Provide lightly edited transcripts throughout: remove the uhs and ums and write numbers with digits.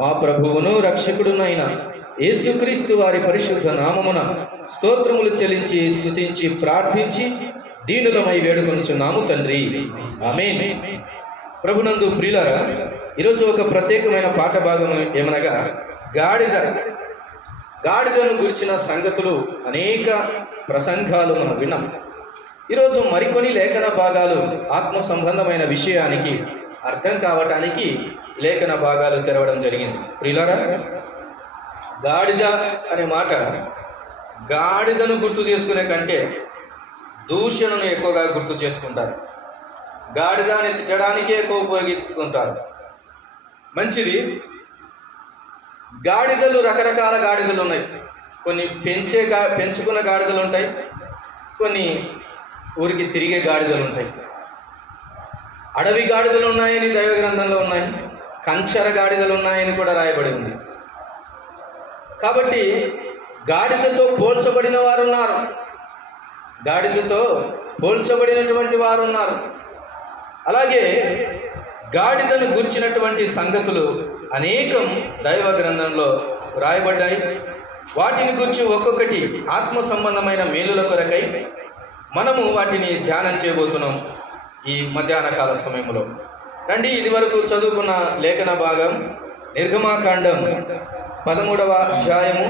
మా ప్రభువును రక్షకుడునైన యేసుక్రీస్తు వారి పరిశుద్ధ నామమున స్తోత్రములు చెల్లించి స్తుతించి ప్రార్థించి దీనులమై వేడుకొనుచున్నాము తండ్రి, ఆమేన్. ప్రభునందు ప్రియులారా, ఈరోజు ఒక ప్రత్యేకమైన పాఠ భాగం ఏమనగా గాడిదను గురించిన సంగతులు అనేక ప్రసంగాలు మనం విన్నాం. ఈరోజు మరికొన్ని లేఖన భాగాలు ఆత్మ సంబంధమైన విషయానికి అర్థం కావటానికి లేఖన భాగాలు తెరవడం జరిగింది. ప్రియులారా, గాడిద అనే మాట గాడిదను గుర్తు చేసుకునే కంటే దూషణను ఎక్కువగా గుర్తు చేసుకుంటారు. గాడిదని తిట్టడానికే ఎక్కువ ఉపయోగిస్తుంటారు. మంచిది. గాడిదలు రకరకాల గాడిదలు ఉన్నాయి. కొన్ని పెంచుకున్న గాడిదలు ఉంటాయి, కొన్ని ఊరికి తిరిగే గాడిదలు ఉంటాయి. అడవి గాడిదలు ఉన్నాయని దైవ గ్రంథంలో ఉన్నాయి, కంచర గాడిదలు ఉన్నాయని కూడా రాయబడి ఉంది. కాబట్టి గాడిదతో పోల్చబడిన వారు ఉన్నారు, గాడిదతో పోల్చబడినటువంటి వారు ఉన్నారు. అలాగే గాడిదను గురించినటువంటి సంగతులు అనేకం దైవ గ్రంథంలో రాయబడ్డాయి. వాటిని గురించి ఒక్కొక్కటి ఆత్మ సంబంధమైన మేలుల కొరకై మనము వాటిని ధ్యానం చేయబోతున్నాం ఈ మధ్యాహ్న కాల సమయంలో. రండి, ఇది వరకు చదువుకున్న లేఖన భాగం నిర్గమాకాండం 13వ అధ్యాయము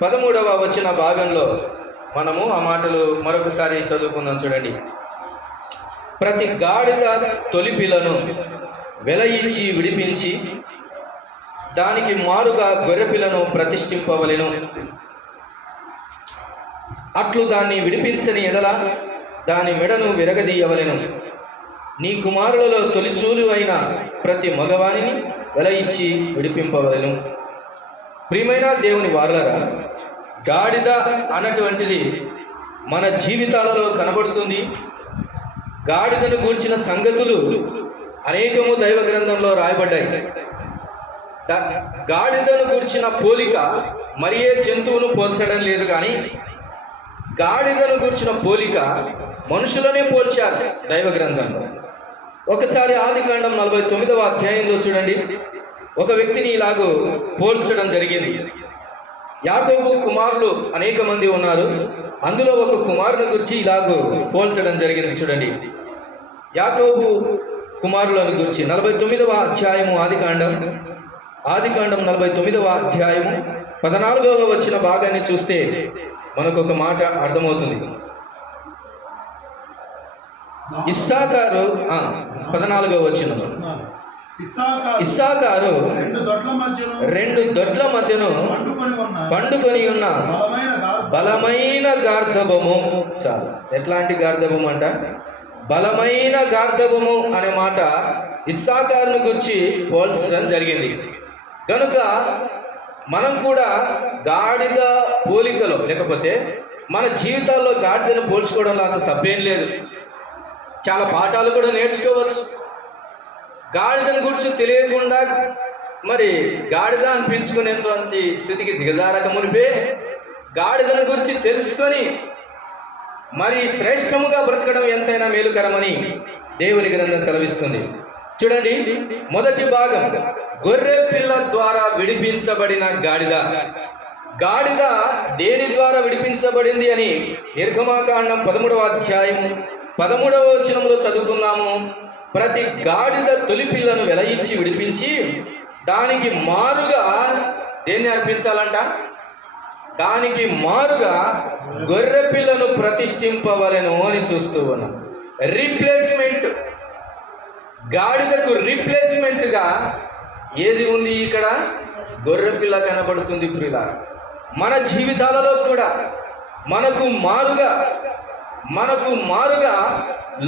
13వ వచన భాగంలో మనము ఆ మాటలు మరొకసారి చదువుకుందాం. చూడండి. ప్రతి గాడిద తొలిపిలను వెలయించి విడిపించి దానికి మారుగా గొర్రెపిల్లను ప్రతిష్ఠింపవలెను. అట్లు దాన్ని విడిపించని ఎడల దాని మెడను విరగదీయవలెను. నీ కుమారులలో తొలిచూలు అయిన ప్రతి మగవానిని వెలయించి విడిపింపవలెను. ప్రియమైన దేవుని వారలారా, గాడిద అన్నటువంటిది మన జీవితాలలో కనబడుతుంది. గాడిదను గూర్చిన సంగతులు అనేకము దైవ గ్రంథంలో రాయబడ్డాయి. గాడిదను గూర్చిన పోలిక మరి ఏ జంతువును పోల్చడం లేదు, కానీ గాడిదను గూర్చిన పోలిక మనుషులనే పోల్చారు దైవ గ్రంథంలో. ఒకసారి ఆదికాండం 49వ అధ్యాయంలో చూడండి, ఒక వ్యక్తిని ఇలాగూ పోల్చడం జరిగింది. యాకోబు కుమారులు అనేక మంది ఉన్నారు, అందులో ఒక కుమారుని గురించి ఇలాగూ పోల్చడం జరిగింది. చూడండి, యాకోబు కుమారులను గురించి 49వ అధ్యాయము ఆదికాండం 49వ అధ్యాయము 14వ వచ్చిన భాగాన్ని చూస్తే మనకు ఒక మాట అర్థమవుతుంది. ఇస్సాకారు 14వ వచనంలో ఇస్సాకారు రెండు దొడ్ల మధ్యను పండుకొని ఉన్న బలమైన గార్ధబము. చాలు. ఎట్లాంటి గార్ధబము అంట? బలమైన గార్ధబము అనే మాట ఇస్సాకారుని గురించి పోల్చడం జరిగింది. కనుక మనం కూడా గాడిద పోలికలో, లేకపోతే మన జీవితాల్లో గాడిదను పోల్చుకోవడంలో అంత తప్పేం లేదు. చాలా పాఠాలు కూడా నేర్చుకోవచ్చు. గాడిదను గురించి తెలియకుండా మరి గాడిద అనిపించుకునేటువంటి స్థితికి దిగజారక మునిపే గాడిదను గురించి తెలుసుకొని మరి శ్రేష్టముగా బ్రతకడం ఎంతైనా మేలుకరమని దేవుని గ్రంథం సెలవిస్తుంది. చూడండి, మొదటి భాగం గొర్రె పిల్ల ద్వారా విడిపించబడిన గాడిద. గాడిద దేని ద్వారా విడిపించబడింది అని నిర్గమాకాండం 13వ అధ్యాయము 13వ వచనంలో చదువుకున్నాము. ప్రతి గాడిద తొలిపిల్లను వెలయించి విడిపించి దానికి మారుగా దేన్ని అర్పించాలంట? దానికి మారుగా గొర్రె పిల్లను ప్రతిష్ఠింపవలెను అని చూస్తూ ఉన్నాం. రీప్లేస్మెంట్. గాడిదకు రీప్లేస్మెంట్గా ఏది ఉంది ఇక్కడ? గొర్రె పిల్ల కనబడుతుంది. ప్రియులారా, మన జీవితాలలో కూడా మనకు మారుగా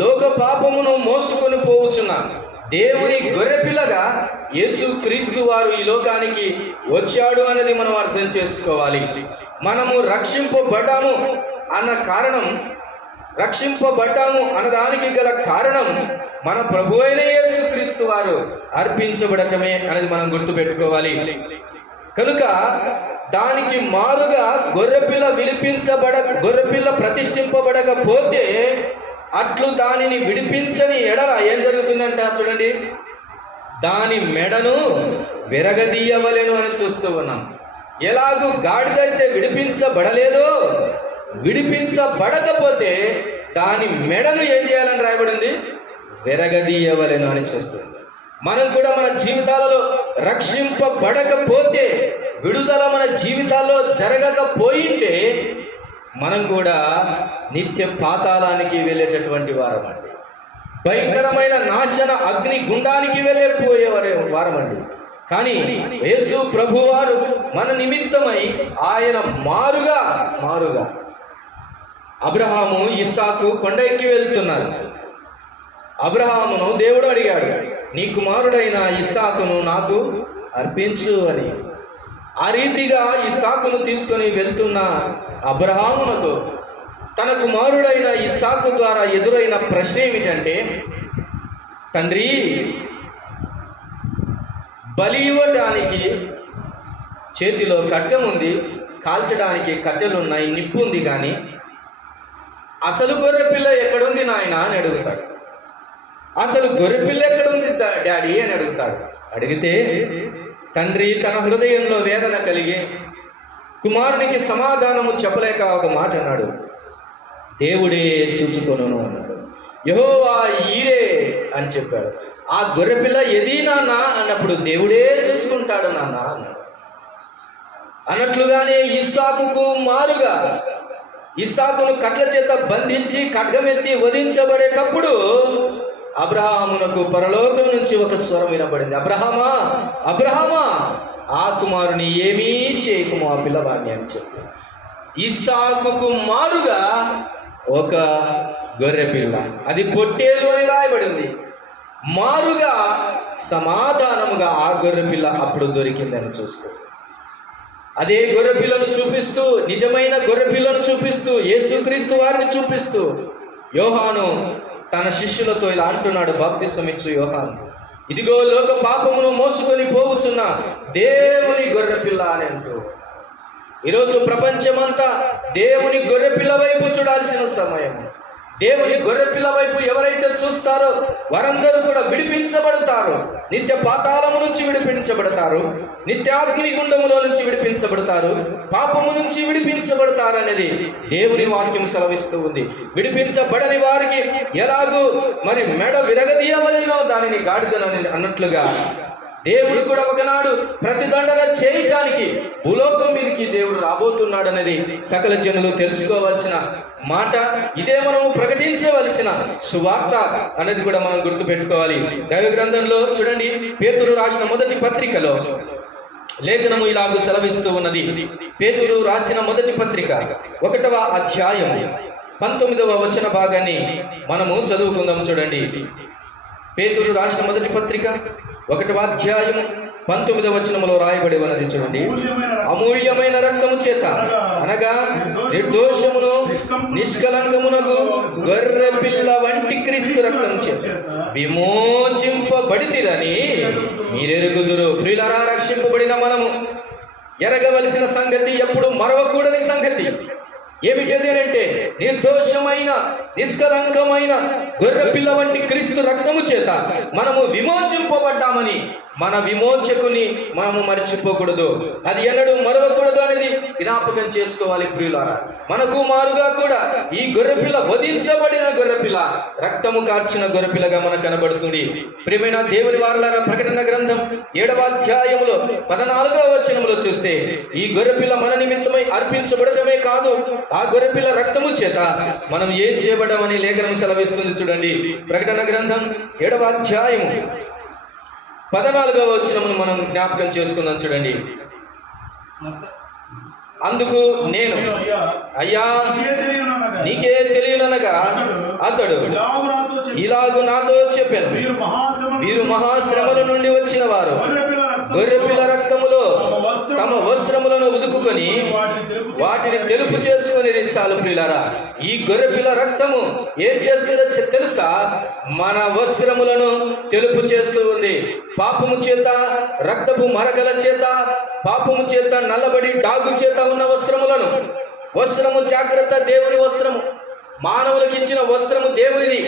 లోక పాపమును మోసుకొని పోవచ్చున్న దేవుని గొర్రెపిల్లగా యేసుక్రీస్తు వారు ఈ లోకానికి వచ్చాడు అనేది మనం అర్థం చేసుకోవాలి. మనము రక్షింపబడ్డాము అన్నదానికి గల కారణం మన ప్రభు అయిన యేసుక్రీస్తు వారు అర్పించబడటమే అనేది మనం గుర్తుపెట్టుకోవాలి. కనుక దానికి మారుగా గొర్రెపిల్ల ప్రతిష్ఠింపబడకపోతే అట్లు దానిని విడిపించని ఎడల ఏం జరుగుతుందంట? చూడండి, దాని మెడను విరగదీయవలెను అని చూస్తూ ఉన్నాం. ఎలాగూ గాడిదైతే విడిపించబడలేదో, విడిపించబడకపోతే దాని మెడను ఏం చేయాలని రాయబడింది? విరగదీయవలెను అని చూస్తుంది. మనం కూడా మన జీవితాలలో రక్షింపబడకపోతే, విడుదల మన జీవితాల్లో జరగకపోయింటే మనం కూడా నిత్య పాతాళానికి వెళ్ళేటటువంటి వారమండి. భయంకరమైన నాశన అగ్ని గుండానికి వెళ్ళిపోయే వారమండి. కానీ యేసు ప్రభువారు మన నిమిత్తమై ఆయన మారుగా అబ్రహాము ఇస్సాకు కొండ ఎక్కి వెళ్తున్నారు. అబ్రహామును దేవుడు అడిగాడు, నీ కుమారుడైన ఇస్సాకును నాకు అర్పించు అని. ఆ రీతిగా ఇస్సాకును తీసుకొని వెళ్తున్న అబ్రహామునకు తన కుమారుడైన ఇస్సాకు ద్వారా ఎదురైన ప్రశ్న ఏమిటంటే, తండ్రి, బలి ఇవ్వడానికి చేతిలో ఖడ్గం ఉంది, కాల్చడానికి కట్టెలున్నాయి, నిప్పు ఉంది, కానీ అసలు గొర్రెపిల్ల ఎక్కడుంది నాయన అని అడుగుతాడు. అసలు గొర్రెపిల్ల ఎక్కడుంది డాడీ అని అడుగుతాడు. అడిగితే తండ్రి తన హృదయంలో వేదన కలిగి కుమారునికి సమాధానము చెప్పలేక ఒక మాట అన్నాడు, దేవుడే చూచుకొనును అన్నాడు. యెహోవా ఈరే అని చెప్పాడు. ఆ గొర్రెపిల్ల ఎది నాన్న అన్నప్పుడు దేవుడే చూసుకుంటాడు నాన్న అన్నాడు. అన్నట్లుగానే ఇస్సాకుకు మారుగా ఇస్సాకును కట్ల చేత బంధించి ఖడ్గమెత్తి వధించబడేటప్పుడు అబ్రహామునకు పరలోకం నుంచి ఒక స్వరం వినబడింది, అబ్రహామా అబ్రహామా, ఆ కుమారుని ఏమీ చేయకుము ఆ పిల్లవాడిని అని చెప్పి. ఇస్సాకుకు మారుగా ఒక గొర్రెపిల్ల, అది పొట్టేలు అని రాయబడింది. మారుగా సమాధానముగా ఆ గొర్రెపిల్ల అప్పుడు దొరికిందని చూస్తూ, అదే గొర్రెపిల్లను చూపిస్తూ, నిజమైన గొర్రెపిల్లను చూపిస్తూ, యేసుక్రీస్తు వారిని చూపిస్తూ యోహాను తన శిష్యులతో ఇలా అంటున్నాడు, బాప్తిసమిచ్చు యోహాను, ఇదిగో లోక పాపమును మోసుకొని పోవుచున్న దేవుని గొర్రెపిల్ల అని అంటూ. ఈరోజు ప్రపంచమంతా దేవుని గొర్రెపిల్ల వైపు చూడాల్సిన సమయం. దేవుని గొర్రెపిల్ల వైపు ఎవరైతే చూస్తారో వారందరూ కూడా విడిపించబడతారు, నిత్య పాతాళము నుంచి విడిపించబడతారు, నిత్యాగ్ని గుండములో నుంచి విడిపించబడతారు, పాపము నుంచి విడిపించబడతారు అనేది దేవుని వాక్యం సెలవిస్తూ ఉంది. విడిపించబడని వారికి ఎలాగూ మరి మెడ విరగదీయవలెనో దానిని గాడిదనని అన్నట్లుగా దేవుడు కూడా ఒకనాడు ప్రతిదండన చేయటానికి భూలోకం మీదకి దేవుడు రాబోతున్నాడు అనేది సకల జనులు తెలుసుకోవాల్సిన మాట. ఇదే మనము ప్రకటించవలసిన సువార్త అనేది కూడా మనం గుర్తుపెట్టుకోవాలి. దైవ గ్రంథంలో చూడండి, పేతురు రాసిన మొదటి పత్రికలో లేఖనము ఇలాగూ సెలవిస్తూ ఉన్నది. పేతురు రాసిన మొదటి పత్రిక 1వ అధ్యాయం 19వ వచన భాగాన్ని మనము చదువుకుందాం. చూడండి, పేతురు రాసిన మొదటి పత్రిక 1వ అధ్యాయం 19వ వచనములో రాయబడి ఉన్నది. చూడండి, అమూల్యమైన రక్తము చేత అనగా నిర్దోషమును నిష్కలంకమునకు గొర్రె పిల్ల వంటి క్రీస్తు రక్తం చేత విమోచింపబడితిరని మీరెరుగుదురు. ప్రియులారా, రక్షింపబడిన మనము ఎరగవలసిన సంగతి, ఎప్పుడు మరవకూడని సంగతి ఏమిటది అంటే, నిర్దోషమైన నిష్కలంకమైన గొర్రెపిల్ల వంటి క్రీస్తు రక్తము చేత మనము విమోచింపబడ్డామని మన విమోచకుని మనము మర్చిపోకూడదు, అది ఎన్నడూ మరవకూడదు అనేది జ్ఞాపకం చేసుకోవాలి. ప్రియులారా, మనకు మారుగా కూడా ఈ గొర్రెపిల్ల వధించబడిన గొర్రెపిల్ల, రక్తము కార్చిన గొర్రెపిల్లగా మనకు కనబడుతుంది. ప్రియమైన దేవుని వారలారా, ప్రకటన గ్రంథం 7వ అధ్యాయంలో 14వ వచనంలో చూస్తే ఈ గొర్రెపిల్ల మన నిమిత్తమై అర్పించబడటమే కాదు, ఆ గొర్రెపిల్ల రక్తము చేత మనం ఏం చేయబడ్డామని లేఖనం సెలవిస్తుంది. చూడండి, ప్రకటన గ్రంథం 7వ అధ్యాయం 14వ వచనమును మనం జ్ఞాపకం చేసుకుందాం. చూడండి, అందుకు నేను, అయ్యా నీకే తెలియననగా అతడు ఇలాగు నాతో చెప్పాను, వీరు మహాశ్రమల నుండి వచ్చిన వారు గొర్రెపిల్ల రక్తములో తమ వస్త్రములను ఉదుకుకొని వాటిని తెలుపు చేసుకొని చాలు. ప్రియులారా, ఈ గొర్రెపిల్ల రక్తము ఏం చేస్తుందో తెలుసా? మన వస్త్రములను తెలుపు చేస్తూ ఉంది. పాపము చేత, రక్తపు మరకల చేత, పాపము చేత నల్లబడి డాగు చేత ఉన్న వస్త్రములను, వస్త్రము జాగ్రత్త, దేవుని వస్త్రము, మానవులకు ఇచ్చిన వస్త్రము దేవునిది.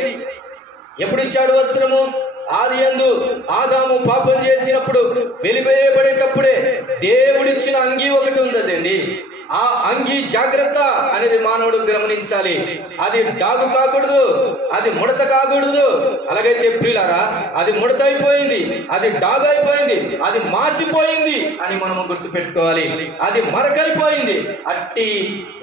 ఎప్పుడు ఇచ్చాడు వస్త్రము? ఆదియందు ఆదాము పాపం చేసినప్పుడు వెలివేయబడేటప్పుడే దేవుడిచ్చిన అంగీ ఒకటి ఉందండి. ఆ అంగీ జాగ్రత్త అనేది మానవుడు గమనించాలి. అది డాగు కాకూడదు, అది ముడత కాకూడదు. అలాగైతే ప్రియులారా, అది ముడత అయిపోయింది, అది డాగు అయిపోయింది, అది మాసిపోయింది అని మనము గుర్తుపెట్టుకోవాలి. అది మరకైపోయింది. అట్టి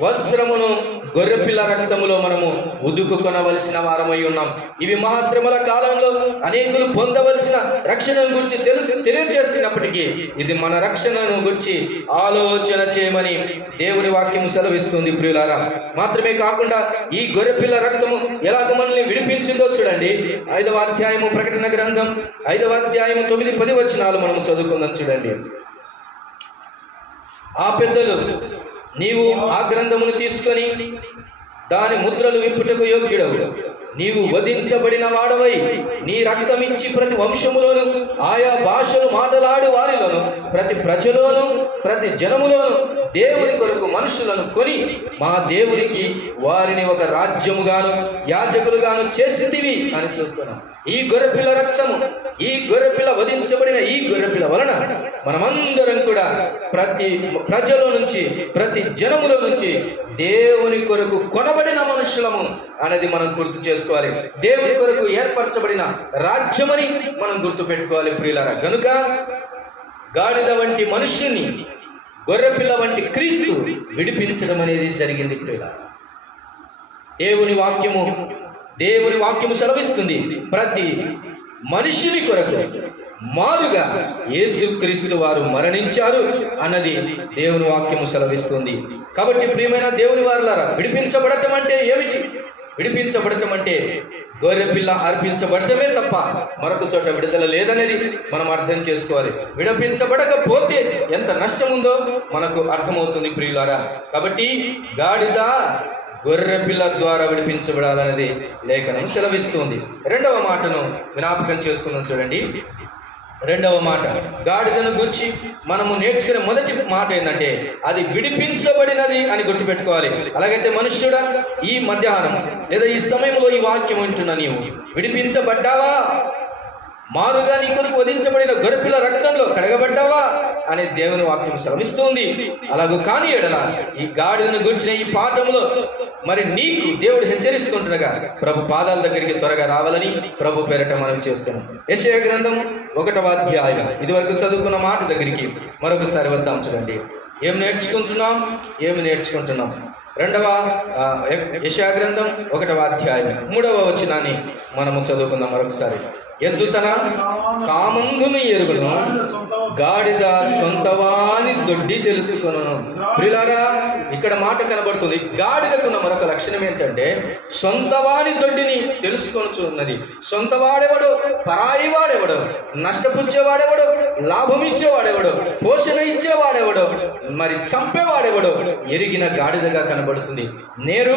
వస్త్రమును గొర్రెపిల్ల రక్తములో మనము ఉదుకుకొనవలసిన వారమై ఉన్నాం. ఇవి మహాశ్రమల కాలంలో అనేకులు పొందవలసిన రక్షణను గురించి తెలియజేసినప్పటికీ ఇది మన రక్షణను గురించి ఆలోచన చేయమని దేవుని వాక్యము సెలవిస్తుంది ప్రియులారా. మాత్రమే కాకుండా ఈ గొర్రెపిల్ల రక్తము ఎలాగ మనల్ని విడిపించిందో చూడండి. 5వ అధ్యాయము ప్రకటన గ్రంథం 5వ అధ్యాయము 9-10 వచనాలు మనము చదువుకుందాం. చూడండి, ఆ పెద్దలు, నీవు ఆ గ్రంథమును తీసుకొని దాని ముద్రలు విప్పుటకు యోగ్యుడవు, నీవు వధించబడిన వాడవై నీ రక్తమిచ్చి ప్రతి వంశములోను ఆయా భాషలు మాట్లాడు వారిలోను ప్రతి ప్రజలోను ప్రతి జనములోను దేవుని కొరకు మనుషులను కొని మా దేవునికి వారిని ఒక రాజ్యముగాను యాజకులుగాను చేసితివి అని చూస్తున్నాం. ఈ గొర్రెపిల్ల రక్తము, ఈ గొర్రెపిల్ల వధించబడిన ఈ గొర్రెపిల్ల వలన మనమందరం కూడా ప్రతి ప్రజల నుంచి ప్రతి జనముల నుంచి దేవుని కొరకు కొనబడిన మనుషులము అనేది మనం గుర్తు చేసుకోవాలి. దేవుని కొరకు ఏర్పరచబడిన రాజ్యమని మనం గుర్తు పెట్టుకోవాలి ప్రియులారా. గనుక గాడిద వంటి మనుష్యుని గొర్రెపిల్ల వంటి క్రీస్తు విడిపించడం అనేది జరిగింది ప్రియులారా. దేవుని వాక్యము సెలవిస్తుంది, ప్రతి మనిషిని కొరకు మారుగా యేసుక్రీస్తు వారు మరణించారు అన్నది దేవుని వాక్యము సెలవిస్తుంది. కాబట్టి ప్రియమైన దేవుని వారలారా, విడిపించబడటం అంటే ఏమిటి? విడిపించబడటం అంటే గొర్రెపిల్ల అర్పించబడటమే తప్ప మరొక చోట విడుదల లేదనేది మనం అర్థం చేసుకోవాలి. విడిపించబడకపోతే ఎంత నష్టం ఉందో మనకు అర్థమవుతుంది ప్రియులారా. కాబట్టి గాడిద గొర్రెపిల్ల ద్వారా విడిపించబడాలనేది లేఖనం సెలవిస్తుంది. 2వ మాటను జ్ఞాపకం చేసుకుందాం. చూడండి, 2వ మాట గాడిదను గురించి మనము నేర్చుకునే మొదటి మాట ఏంటంటే అది విడిపించబడినది అని గుర్తుపెట్టుకోవాలి. అలాగైతే మనుష్యుడా, ఈ మధ్యాహ్నం లేదా ఈ సమయంలో ఈ వాక్యం వింటున్నా, నీవు విడిపించబడ్డావా? మారుగా నీ కొరకు వధించబడిన గొర్రెపిల్ల రక్తంలో కడగబడ్డావా అనే దేవుని వాక్యం శ్రమిస్తుంది. అలాగూ కాని ఎడల ఈ గాడిదను గురించిన ఈ పాఠంలో మరి నీకు దేవుడు హెచ్చరిస్తుండగా ప్రభు పాదాల దగ్గరికి త్వరగా రావాలని ప్రభు పేరట మనం చేస్తున్నాం. యెషయా గ్రంథం 1వ అధ్యాయం ఇదివరకు చదువుకున్న మాట దగ్గరికి మరొకసారి వద్దాం. చూడండి, ఏమి నేర్చుకుంటున్నాం? 2వ యెషయా గ్రంథం 1వ అధ్యాయం 3వ వచనాన్ని మనము చదువుకుందాం మరొకసారి. ఎద్దు తన కామందును ఎరుగును, గాడిద సొంతవాని దొడ్డి తెలుసుకొను. ప్రియులారా, ఇక్కడ మాట కనబడుతుంది. గాడిదకున్న మరొక లక్షణం ఏంటంటే సొంతవాని దొడ్డిని తెలుసుకొనుచున్నది. సొంతవాడెవడు, పరాయి వాడెవడు, నష్టపుచ్చేవాడెవడు, లాభం ఇచ్చేవాడెవడు, పోషణ ఇచ్చేవాడెవడు, మరి చంపేవాడెవడు ఎరిగిన గాడిదగా కనబడుతుంది. నేడు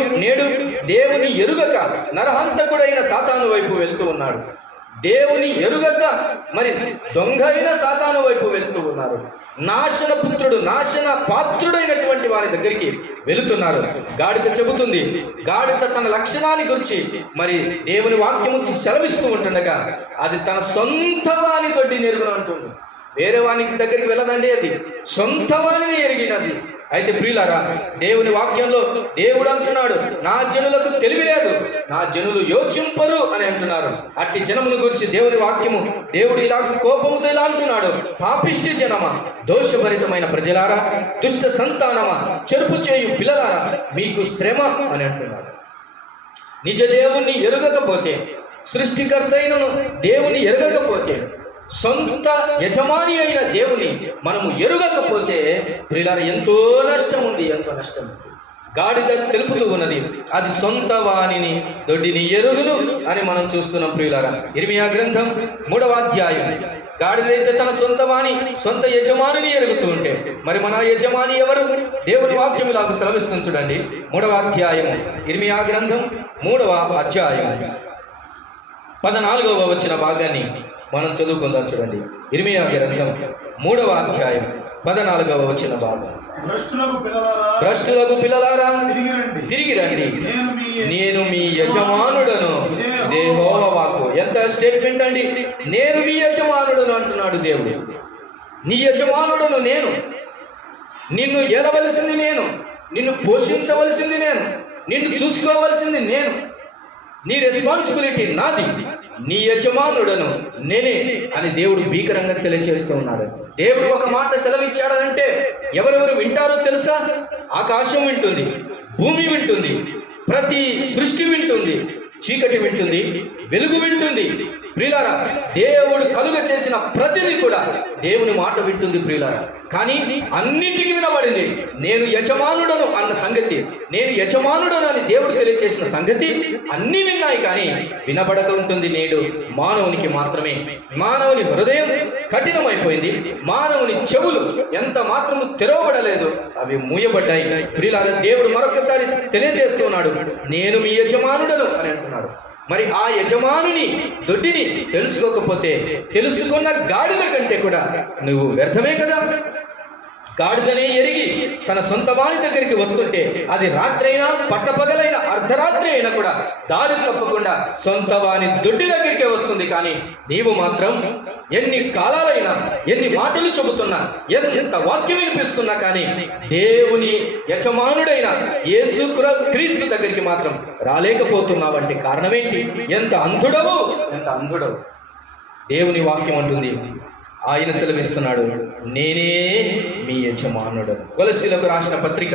దేవుని ఎరుగక నరహంతకుడైన సాతాను వైపు వెళ్తూ ఉన్నాడు. దేవుని ఎరుగక మరి దొంగ అయిన సాతాను వైపు వెళ్తూ ఉన్నారు. నాశన పుత్రుడు, నాశన పాత్రుడైనటువంటి వారి దగ్గరికి వెళుతున్నారు. గాడిద చెబుతుంది. గాడిద తన లక్షణాన్ని గురించి మరి దేవుని వాక్యము సెలవిస్తూ ఉంటుండగా అది తన సొంత వాని దొడ్డి నెరుగును అంటుంది. వేరే వానికి దగ్గరికి వెళ్ళదండి, అది సొంత వాణిని ఎరిగినది. అయితే ప్రియులారా, దేవుని వాక్యంలో దేవుడు అంటున్నాడు, నా జనులకు తెలివి లేదు, నా జనులు యోచింపరు అని అంటున్నారు. అట్టి జనమును గురించి దేవుని వాక్యము దేవుడు ఇలాగ కోపముతో ఇలా అంటున్నాడు, పాపిష్టి జనమా, దోషభరితమైన ప్రజలారా, దుష్ట సంతానమా, చెరుపు చేయు పిల్లలారా, మీకు శ్రమ అని అంటున్నాడు. నిజ దేవుణ్ణి ఎరుగకపోతే, సృష్టికర్త అయినను దేవుని ఎరగకపోతే, సొంత యజమాని అయిన దేవుని మనము ఎరుగకపోతే ప్రియులారా ఎంతో నష్టం ఉంది. గాడిద తెలుపుతూ ఉన్నది, అది సొంత వాణిని దొడ్డిని ఎరుగును అని మనం చూస్తున్నాం ప్రియులారా. ఇర్మియా గ్రంథం 3వ అధ్యాయం. గాడిదైతే తన సొంత వాణి, సొంత యజమానిని ఎరుగుతూ ఉంటే మరి మన యజమాని ఎవరు? దేవుని వాక్యం ఇలాగ సెలవిస్తుంది. చూడండి, 3వ అధ్యాయం ఇర్మియా గ్రంథం 3వ అధ్యాయం 14వ వచన భాగాన్ని మనం చదువుకుందాం. చూడండి, ఇర్మియా గ్రంథం 3వ అధ్యాయం 14వ వచన భాగం. భ్రష్టులకు పిల్లలారా తిరిగి రండి, నేను మీ యజమానుడను. ఇదే యెహోవా వాక్కు. ఎంత స్టేట్మెంట్ అండి! నేను మీ యజమానుడను అంటున్నాడు దేవుడు. నీ యజమానుడను నేను, నిన్ను ఏలవలసింది నేను, నిన్ను పోషించవలసింది నేను, నిన్ను చూసుకోవలసింది నేను, నీ రెస్పాన్సిబిలిటీ నాది, నీ యజమానుడను నేనే అని దేవుడు భీకరంగా తెలియజేస్తూ ఉన్నాడు. దేవుడు ఒక మాట సెలవిచ్చాడనంటే ఎవరెవరు వింటారో తెలుసా? ఆకాశం వింటుంది, భూమి వింటుంది, ప్రతి సృష్టి వింటుంది, చీకటి వింటుంది, వెలుగు వింటుంది. ప్రియులారా, దేవుడు కలుగ చేసిన ప్రతిదీ కూడా దేవుని మాట వింటుంది ప్రియులారా. కానీ అన్నింటికి వినబడింది నేను యజమానుడను అన్న సంగతి, నేను యజమానుడను అని దేవుడు తెలియజేసిన సంగతి అన్నీ విన్నాయి. కానీ వినబడక ఉంటుంది నేడు మానవునికి మాత్రమే. మానవుని హృదయం కఠినమైపోయింది, మానవుని చెవులు ఎంత మాత్రము తెరవబడలేదు, అవి మూయబడ్డాయి. ప్రియులారా, దేవుడు మరొకసారి తెలియజేస్తున్నాడు, నేను మీ యజమానుడను అని అంటున్నాడు. మరి ఆ యజమానుని దొడ్డిని తెలుసుకోకపోతే తెలుసుకున్న గాడిద కంటే కూడా నువ్వు వ్యర్థమే కదా. గాడిదనే ఎరిగి తన సొంత వాని దగ్గరికి వస్తుంటే అది రాత్రి అయినా పట్టపగలైన అర్ధరాత్రి అయినా కూడా దారి తప్పకుండా సొంత వాని దొడ్డి దగ్గరికే వస్తుంది. కానీ నీవు మాత్రం ఎన్ని కాలాలైనా, ఎన్ని మాటలు చెబుతున్నా, ఎంత వాక్యం వినిపిస్తున్నా కానీ దేవుని యజమానుడైన యేసు క్రీస్తు దగ్గరికి మాత్రం రాలేకపోతున్నావంటే కారణమేంటి? ఎంత అంధుడవు, ఎంత అంధుడవు. దేవుని వాక్యం అంటుంది, ఆయన సెలవిస్తున్నాడు, నేనే మీ యజమానుడు. కొలస్సీలకు రాసిన పత్రిక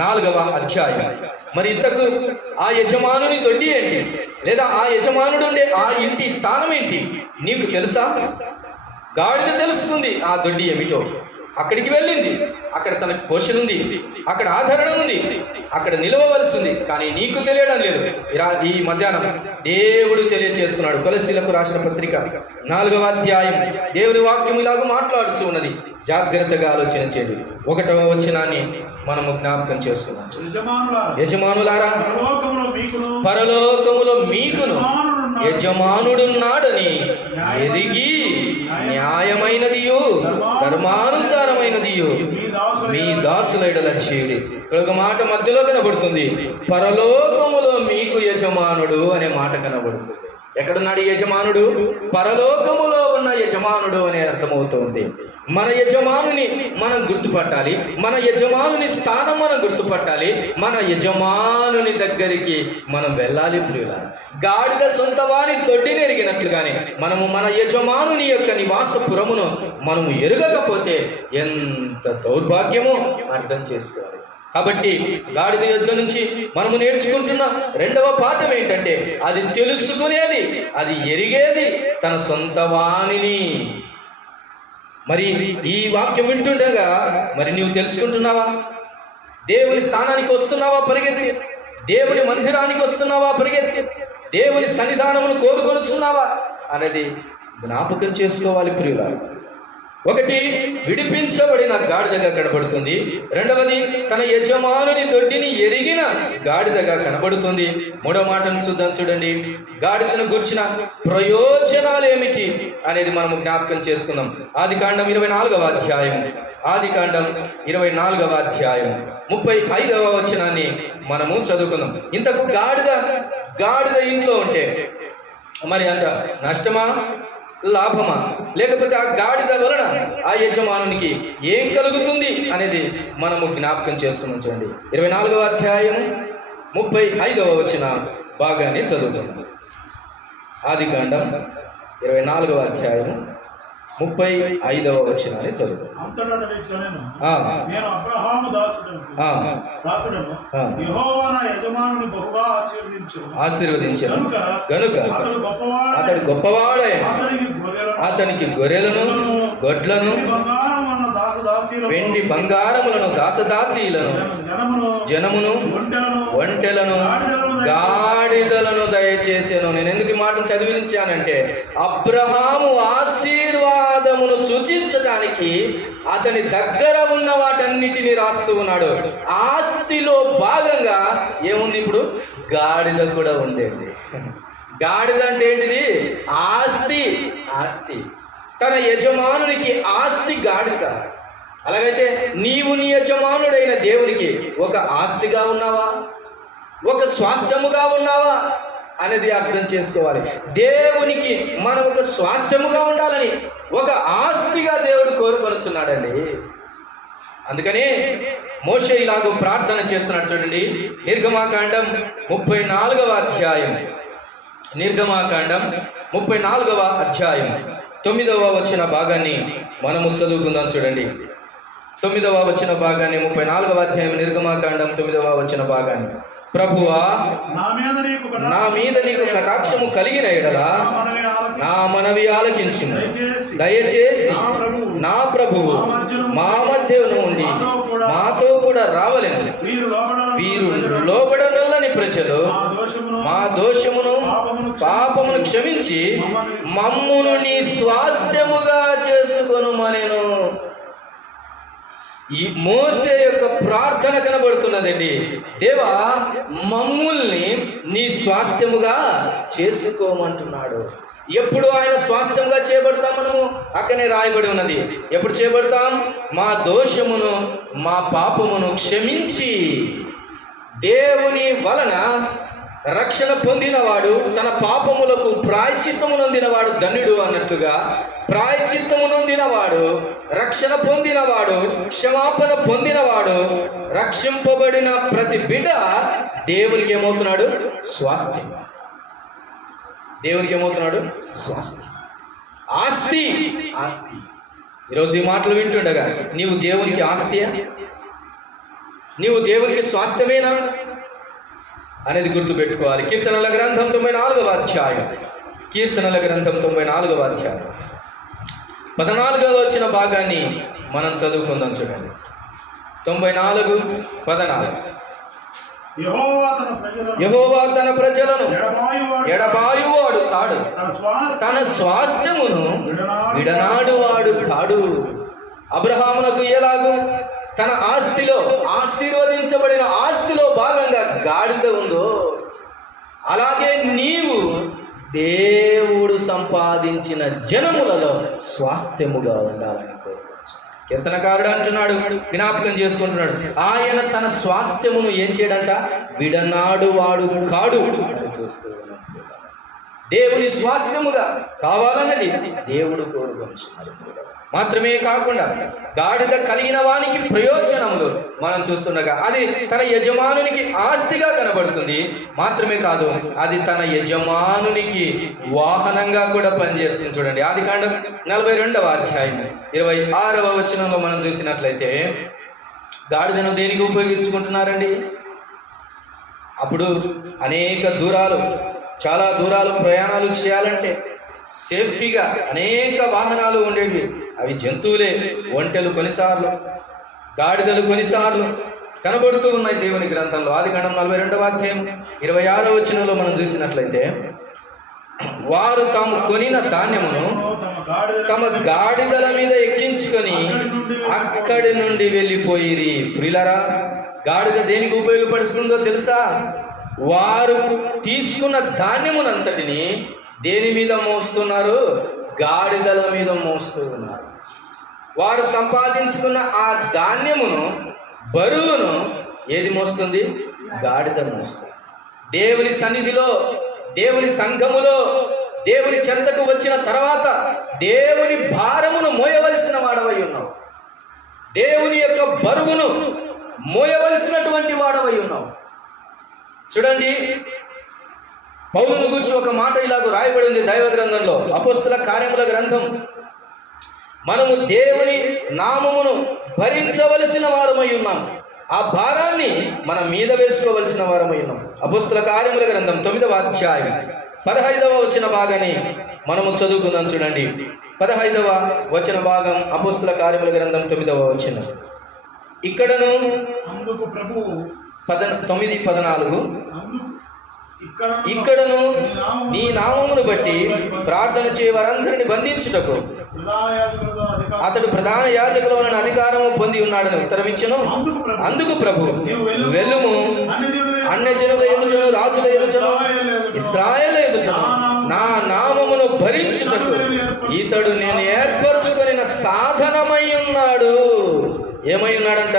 4వ అధ్యాయం. మరి ఇంతకు ఆ యజమానుని దొడ్డి ఏంటి, లేదా ఆ యజమానుడు ఉండే ఆ ఇంటి స్థానం ఏంటి నీకు తెలుసా? గాడిద తెలుస్తుంది ఆ దొడ్డి ఏమిటో. అక్కడికి వెళ్ళింది, అక్కడ తనకు పోషణ ఉంది, అక్కడ ఆదరణ ఉంది, అక్కడ నిలవవలసింది. కానీ నీకు తెలియడం లేదు. ఈ మధ్యాహ్నం దేవుడు తెలియచేస్తున్నాడు. కొలస్సీలకు రాసిన పత్రిక 4వ అధ్యాయం దేవుని వాక్యం ఇలాగ మాట్లాడుచు ఉన్నది. జాగ్రత్తగా ఆలోచన చేయండి. 1వ వచనాన్ని మనము జ్ఞాపకం చేసుకున్నాం. యజమానులారా, పరలోకములో మీకును యజమానుడున్నాడని ఎదిగి న్యాయమైనదియు ధర్మానుసారమైనదియు మీ దాసుల ఎడల చేయుడి. ఒక మాట మధ్యలో కనబడుతుంది, పరలోకములో మీకు యజమానుడు అనే మాట కనబడుతుంది. ఎక్కడున్నాడు యజమానుడు? పరలోకములో ఉన్న యజమానుడు అనే అర్థమవుతుంది. మన యజమానుని మనం గుర్తుపట్టాలి, మన యజమానుని స్థానం మనం గుర్తుపట్టాలి, మన యజమానుని దగ్గరికి మనం వెళ్ళాలి. ప్రియులారా, గాడిద సొంత వారి దొడ్డిని ఎరిగినట్లుగానే మనము మన యజమానుని యొక్క నివాసపురమును మనము ఎరగకపోతే ఎంత దౌర్భాగ్యమో అర్థం చేసుకోవాలి. కాబట్టి గాడిద యొద్ద నుంచి మనము నేర్చుకుంటున్న 2వ పాఠం ఏంటంటే, అది తెలుసుకునేది, అది ఎరిగేది తన సొంత వాణిని. మరి ఈ వాక్యం వింటుండగా మరి నీవు తెలుసుకుంటున్నావా? దేవుని స్థానానికి వస్తున్నావా పరిగెత్తి? దేవుని మందిరానికి వస్తున్నావా పరిగెత్తి? దేవుని సన్నిధానమును కోరుకొనుచున్నావా అనేది జ్ఞాపకం చేసుకోవాలి ప్రియులారా. ఒకటి, విడిపించబడిన గాడిదగా కనబడుతుంది. 2వది, తన యజమానుని దొడ్డిని ఎరిగిన గాడిదగా కనబడుతుంది. 3వ మాటను చూద్దాం. చూడండి, గాడిదను గురించిన ప్రయోజనాలు ఏమిటి అనేది మనము జ్ఞాపకం చేసుకుందాం. ఆదికాండం 24వ అధ్యాయం, ఆదికాండం 24వ అధ్యాయం 35వ వచనాన్ని మనము చదువుకుందాం. ఇంతకు గాడిద ఇంట్లో ఉంటే మరి అంత నష్టమా లాభమా, లేకపోతే ఆ గాడిద వలన ఆ యజమానునికి ఏం కలుగుతుంది అనేది మనము జ్ఞాపకం చేసుకుని ఉంచండి. 24వ అధ్యాయం 35వ వచన భాగాన్ని చదువుతున్నాం. ఆదికాండం 24వ అధ్యాయం 35వ వచనాన్ని చదువు. ఆశీర్వదించాను గనుక అతడు గొప్పవాడైన అతనికి గొర్రెలను గొడ్లను వెండి బంగారములను దాసదాసీలను జనమును ఒంటెలను గాడిదలను దయచేసాను. నేను ఎందుకు ఈ మాట చదివించానంటే, అబ్రహాము ఆశీర్వాదమును సూచించడానికి అతని దగ్గర ఉన్న వాటన్నిటిని రాస్తూ ఉన్నాడు. ఆస్తిలో భాగంగా ఏముంది? ఇప్పుడు గాడిద కూడా ఉందండి. గాడిద అంటే ఏంటిది? ఆస్తి. తన యజమానునికి ఆస్తి గాడిద. అలాగైతే నీవు నీ యజమానుడైన దేవునికి ఒక ఆస్తిగా ఉన్నావా, ఒక స్వాస్థ్యముగా ఉన్నావా అనేది అర్థం చేసుకోవాలి. దేవునికి మనం ఒక స్వాస్థ్యముగా ఉండాలని, ఒక ఆస్తిగా దేవుడు కోరుకొనుచున్నాడండి. అందుకనే మోషే ఇలాగ ప్రార్థన చేస్తున్నాడు. చూడండి, నిర్గమాకాండం 34వ అధ్యాయం, నిర్గమాకాండం 34వ అధ్యాయం 9వ వచన భాగాన్ని మనము చదువుకుందాం. చూడండి, 9వ వచన భాగాన్ని, 34వ అధ్యాయం నిర్గమాకాండం 9వ వచన భాగాన్ని. ప్రభువా, నా మీద నీకు కటాక్షము కలిగిన ఎడల నా మనవి ఆలకించుము. దయచేసి నా ప్రభువు మా మధ్యను ఉండి మాతో కూడా రావలెను. వీరు లోబడనొల్లని ప్రజలు మా దోషమును పాపమును క్షమించి మమ్మును నీ స్వాస్థ్యముగా చేసుకొనుమనెను. ఈ మోసే యొక్క ప్రార్థన కనబడుతున్నదండి. దేవా, మమ్ముల్ని నీ స్వాస్థ్యముగా చేసుకోమంటున్నాడు. ఎప్పుడు ఆయన స్వాస్థ్యంగా చేయబడతాం మనము? అక్కడనే రాయబడి ఉన్నది. ఎప్పుడు చేయబడతాం? మా దోషమును మా పాపమును క్షమించి. దేవుని వలన రక్షణ పొందినవాడు, తన పాపములకు ప్రాయశ్చిత్తము నొందినవాడు ధన్యుడు అన్నట్టుగా, ప్రాయశ్చిత్తము నొందినవాడు, రక్షణ పొందినవాడు, క్షమాపణ పొందినవాడు, రక్షింపబడిన ప్రతి బిడ్డ దేవునికి ఏమవుతున్నాడు? స్వాస్థ్యం. దేవునికి ఏమవుతున్నాడు? స్వాస్థ్యం. ఆస్తి. ఆస్తి. ఈరోజు ఈ మాటలు వింటుండగా నీవు దేవునికి ఆస్తియా? నీవు దేవునికి స్వాస్థ్యమేనా అనేది గుర్తుపెట్టుకోవాలి. కీర్తనల గ్రంథం 94వ అధ్యాయం, కీర్తనల గ్రంథం 94వ అధ్యాయం 14వ వచ్చిన భాగాన్ని మనం చదువుకుందాం. చూడండి, 94:14. యెహోవా తన ప్రజలను ఎడబాయువాడు కాడు, తన స్వాస్థ్యమును విడనాడు వాడు కాడు. అబ్రహామునకు ఎలాగూ తన ఆస్తిలో, ఆశీర్వదించబడిన ఆస్తిలో భాగంగా గాడిద ఉందో, అలాగే నీవు దేవుడు సంపాదించిన జనములలో స్వాస్థ్యముగా ఉండాలని కోరుకోవచ్చు. కీర్తనకారుడు అంటున్నాడు, జ్ఞాపకం చేసుకుంటున్నాడు, ఆయన తన స్వాస్థ్యమును ఏం చేయడంట? విడనాడు వాడు కాడు అని చూస్తూ ఉన్నాడు. దేవుని స్వాస్థ్యముగా కావాలన్నది దేవుడు కోరుకొనుచున్నాడు. మాత్రమే కాకుండా గాడిద కలిగిన వానికి ప్రయోజనములు మనం చూస్తుండగా అది తన యజమానునికి ఆస్తిగా కనబడుతుంది. మాత్రమే కాదు, అది తన యజమానునికి వాహనంగా కూడా పనిచేస్తుంది. చూడండి, ఆదికాండం 42వ అధ్యాయం 26వ వచనంలో మనం చూసినట్లయితే గాడిదను దేనికి ఉపయోగించుకుంటున్నారండి? అప్పుడు అనేక దూరాలు, చాలా దూరాలు ప్రయాణాలు చేయాలంటే సేఫ్టీగా అనేక వాహనాలు ఉండేవి. అవి జంతువులే. ఒంటెలు కొన్నిసార్లు, గాడిదలు కొన్నిసార్లు కనబడుతూ ఉన్నాయి దేవుని గ్రంథంలో. ఆదికాండం 42వ అధ్యాయం 26వ వచనంలో మనం చూసినట్లయితే, వారు తాము కొనిన ధాన్యమును తమ గాడిదల మీద ఎక్కించుకొని అక్కడి నుండి వెళ్ళిపోయిరి. ప్రియులారా, గాడిద దేనికి ఉపయోగపడుతుందో తెలుసా? వారు తీసుకున్న ధాన్యమునంతటిని దేని మీద మోస్తున్నారు? గాడిదల మీద మోస్తూ ఉన్నారు. వారు సంపాదించుకున్న ఆ ధాన్యమును, బరువును ఏది మోస్తుంది? గాడిద మోస్తుంది. దేవుని సన్నిధిలో, దేవుని సంఘములో, దేవుని చెంతకు వచ్చిన తర్వాత దేవుని భారమును మోయవలసిన వాడవై ఉన్నావు. దేవుని యొక్క బరువును మోయవలసినటువంటి వాడవై ఉన్నావు. చూడండి, పౌలును గురించి ఒక మాట ఇలాగ రాయబడి ఉంది దైవ గ్రంథంలో, అపోస్తల కార్యముల గ్రంథం. మనము దేవుని నామమును భరించవలసిన వారమై ఉన్నాం. ఆ భారాన్ని మన మీద వేసుకోవలసిన వారమై ఉన్నాం. అపోస్తల కార్యముల గ్రంథం 9వ అధ్యాయం 15వ వచన భాగాన్ని మనము చదువుకుందాం. చూడండి, 15వ వచన భాగం, అపోస్తల కార్యముల గ్రంథం 9వ వచనం. ఇక్కడను 9:14 ఇక్కడను నీ నామమును బట్టి ప్రార్థన చేయ వారందరిని బంధించుటకు అతడు ప్రధాన యాజకుల వలన అధికారము పొంది ఉన్నాడని ఉత్తరమిచ్చెను. అందుకు ప్రభు, వెళ్ళుము, అన్యజనుల ఎదుటను రాజుల ఎదుటను ఇశ్రాయేలు ఎదుటను నా నామమును భరించుటకు ఇతడు నేను ఏర్పరచుకొనిన సాధనమై ఉన్నాడు. ఏమై ఉన్నాడంట?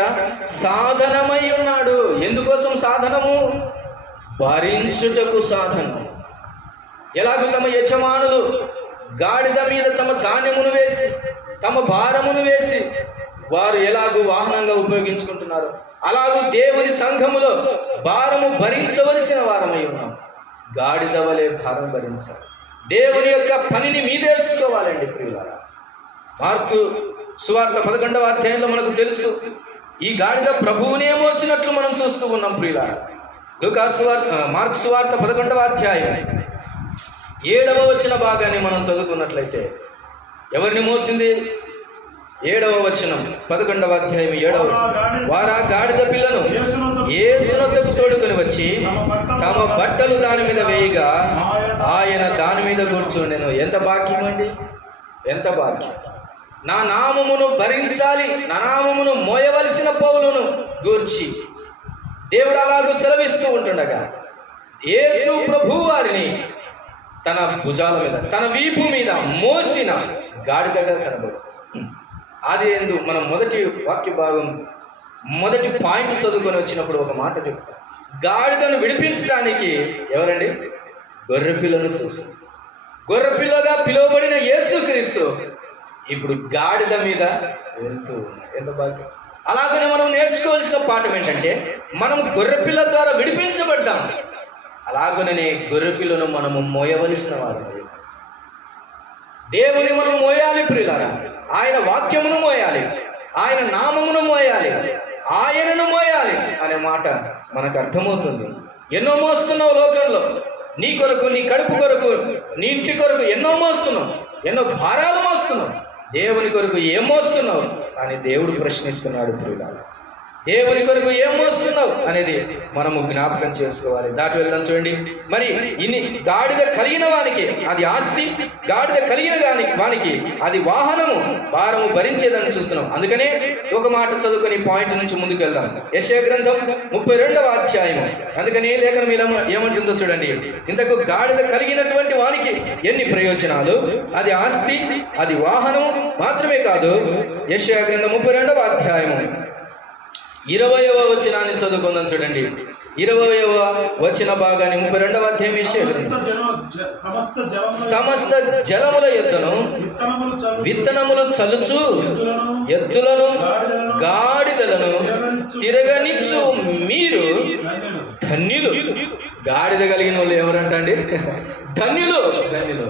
సాధనమై ఉన్నాడు. ఎందుకోసం సాధనము? భరించుటకు సాధనం. ఎలాగో తమ యజమానులు గాడిద మీద తమ ధాన్యమును వేసి తమ భారమును వేసి వారు ఎలాగూ వాహనంగా ఉపయోగించుకుంటున్నారు, అలాగూ దేవుని సంఘములో భారము భరించవలసిన వారమై ఉన్నాం. గాడిద వలె భారం భరించాలి. దేవుని యొక్క పనిని మీదేసుకోవాలండి ప్రియులారా. మార్కు సువార్త 11వ అధ్యాయంలో మనకు తెలుసు, ఈ గాడిద ప్రభువునే మోసినట్లు మనం చూస్తూ ఉన్నాం ప్రియులారా. మార్కు సువార్త 11వ అధ్యాయం 7వ వచన భాగాన్ని మనం చదువుకున్నట్లయితే ఎవరిని మోసింది? 7వ వచనం 11వ అధ్యాయం 7వ వచనం. వారా గాడిద పిల్లను యేసునొద్దకు తోడుకొని వచ్చి తమ బట్టలు దాని మీద వేయగా ఆయన దాని మీద కూర్చుండెను. ఎంత భాగ్యం అండి, ఎంత భాగ్యం! నా నామమును భరించాలి, నా నామమును మోయవలసిన పౌలును గూర్చి దేవుడు అలాగూ సెలవిస్తూ ఉంటుండగా యేసు ప్రభు వారిని తన భుజాల మీద, తన వీపు మీద మోసిన గాడిదగా కనబడు. అది ఎందు మనం మొదటి వాక్య భాగం మొదటి పాయింట్ చదువుకొని వచ్చినప్పుడు ఒక మాట చెప్తాం. గాడిదను విడిపించడానికి ఎవరండి? గొర్రెపిల్లను చూసి, గొర్రెపిల్లగా పిలువబడిన యేసుక్రీస్తు ఇప్పుడు గాడిద మీద వెళ్తూ ఉన్నాడు. ఎంత భాగ్యం! అలాగనే మనం నేర్చుకోవాల్సిన పాఠం ఏంటంటే, మనం గొర్రెపిల్ల ద్వారా విడిపించబడ్డాం, అలాగనే గొర్రెపిల్లను మనము మోయవలసిన వారు. దేవుని మనం మోయాలి ప్రియులారా. ఆయన వాక్యమును మోయాలి, ఆయన నామమును మోయాలి, ఆయనను మోయాలి అనే మాట మనకు అర్థమవుతుంది. ఎన్నో మోస్తున్నావు లోకంలో, నీ కొరకు, నీ కడుపు కొరకు, నీ ఇంటి కొరకు ఎన్నో మోస్తున్నావు, ఎన్నో భారాలు మోస్తున్నావు. దేవుని కొరకు ఏం మోస్తున్నావు అని దేవుడు ప్రశ్నిస్తున్నాడు ప్రియులారా. దేవుని కొరకు ఏం మోస్తున్నావు అనేది మనము జ్ఞాపకం చేసుకోవాలి. దాటి వెళ్దాం చూడండి. మరి ఇన్ని గాడిద కలిగిన వానికి అది ఆస్తి, గాడిద కలిగిన వానికి అది వాహనము, భారము భరించేదని చూస్తున్నాం. అందుకనే ఒక మాట చదువుకొని పాయింట్ నుంచి ముందుకు వెళ్దాం. యెషయా గ్రంథం 32వ అధ్యాయము. అందుకని లేఖనం ఇలా ఏమంటుందో చూడండి. ఇంతకు గాడిద కలిగినటువంటి వానికి ఎన్ని ప్రయోజనాలు! అది ఆస్తి, అది వాహనము మాత్రమే కాదు. యెషయా గ్రంథం 32వ అధ్యాయము 20వ వచనాన్ని చదువుకుందాం చూడండి. 20వ వచన భాగాన్ని 32వ అధ్యాయం యెషయా సమస్త జలముల యొద్దను విత్తనములు చల్లుచు ఎద్దులను గాడిదలను తిరగనిచ్చు మీరు ధన్యులు. గాడిద కలిగిన వాళ్ళు ఎవరంటండి? ధన్యులు. ధన్యులు.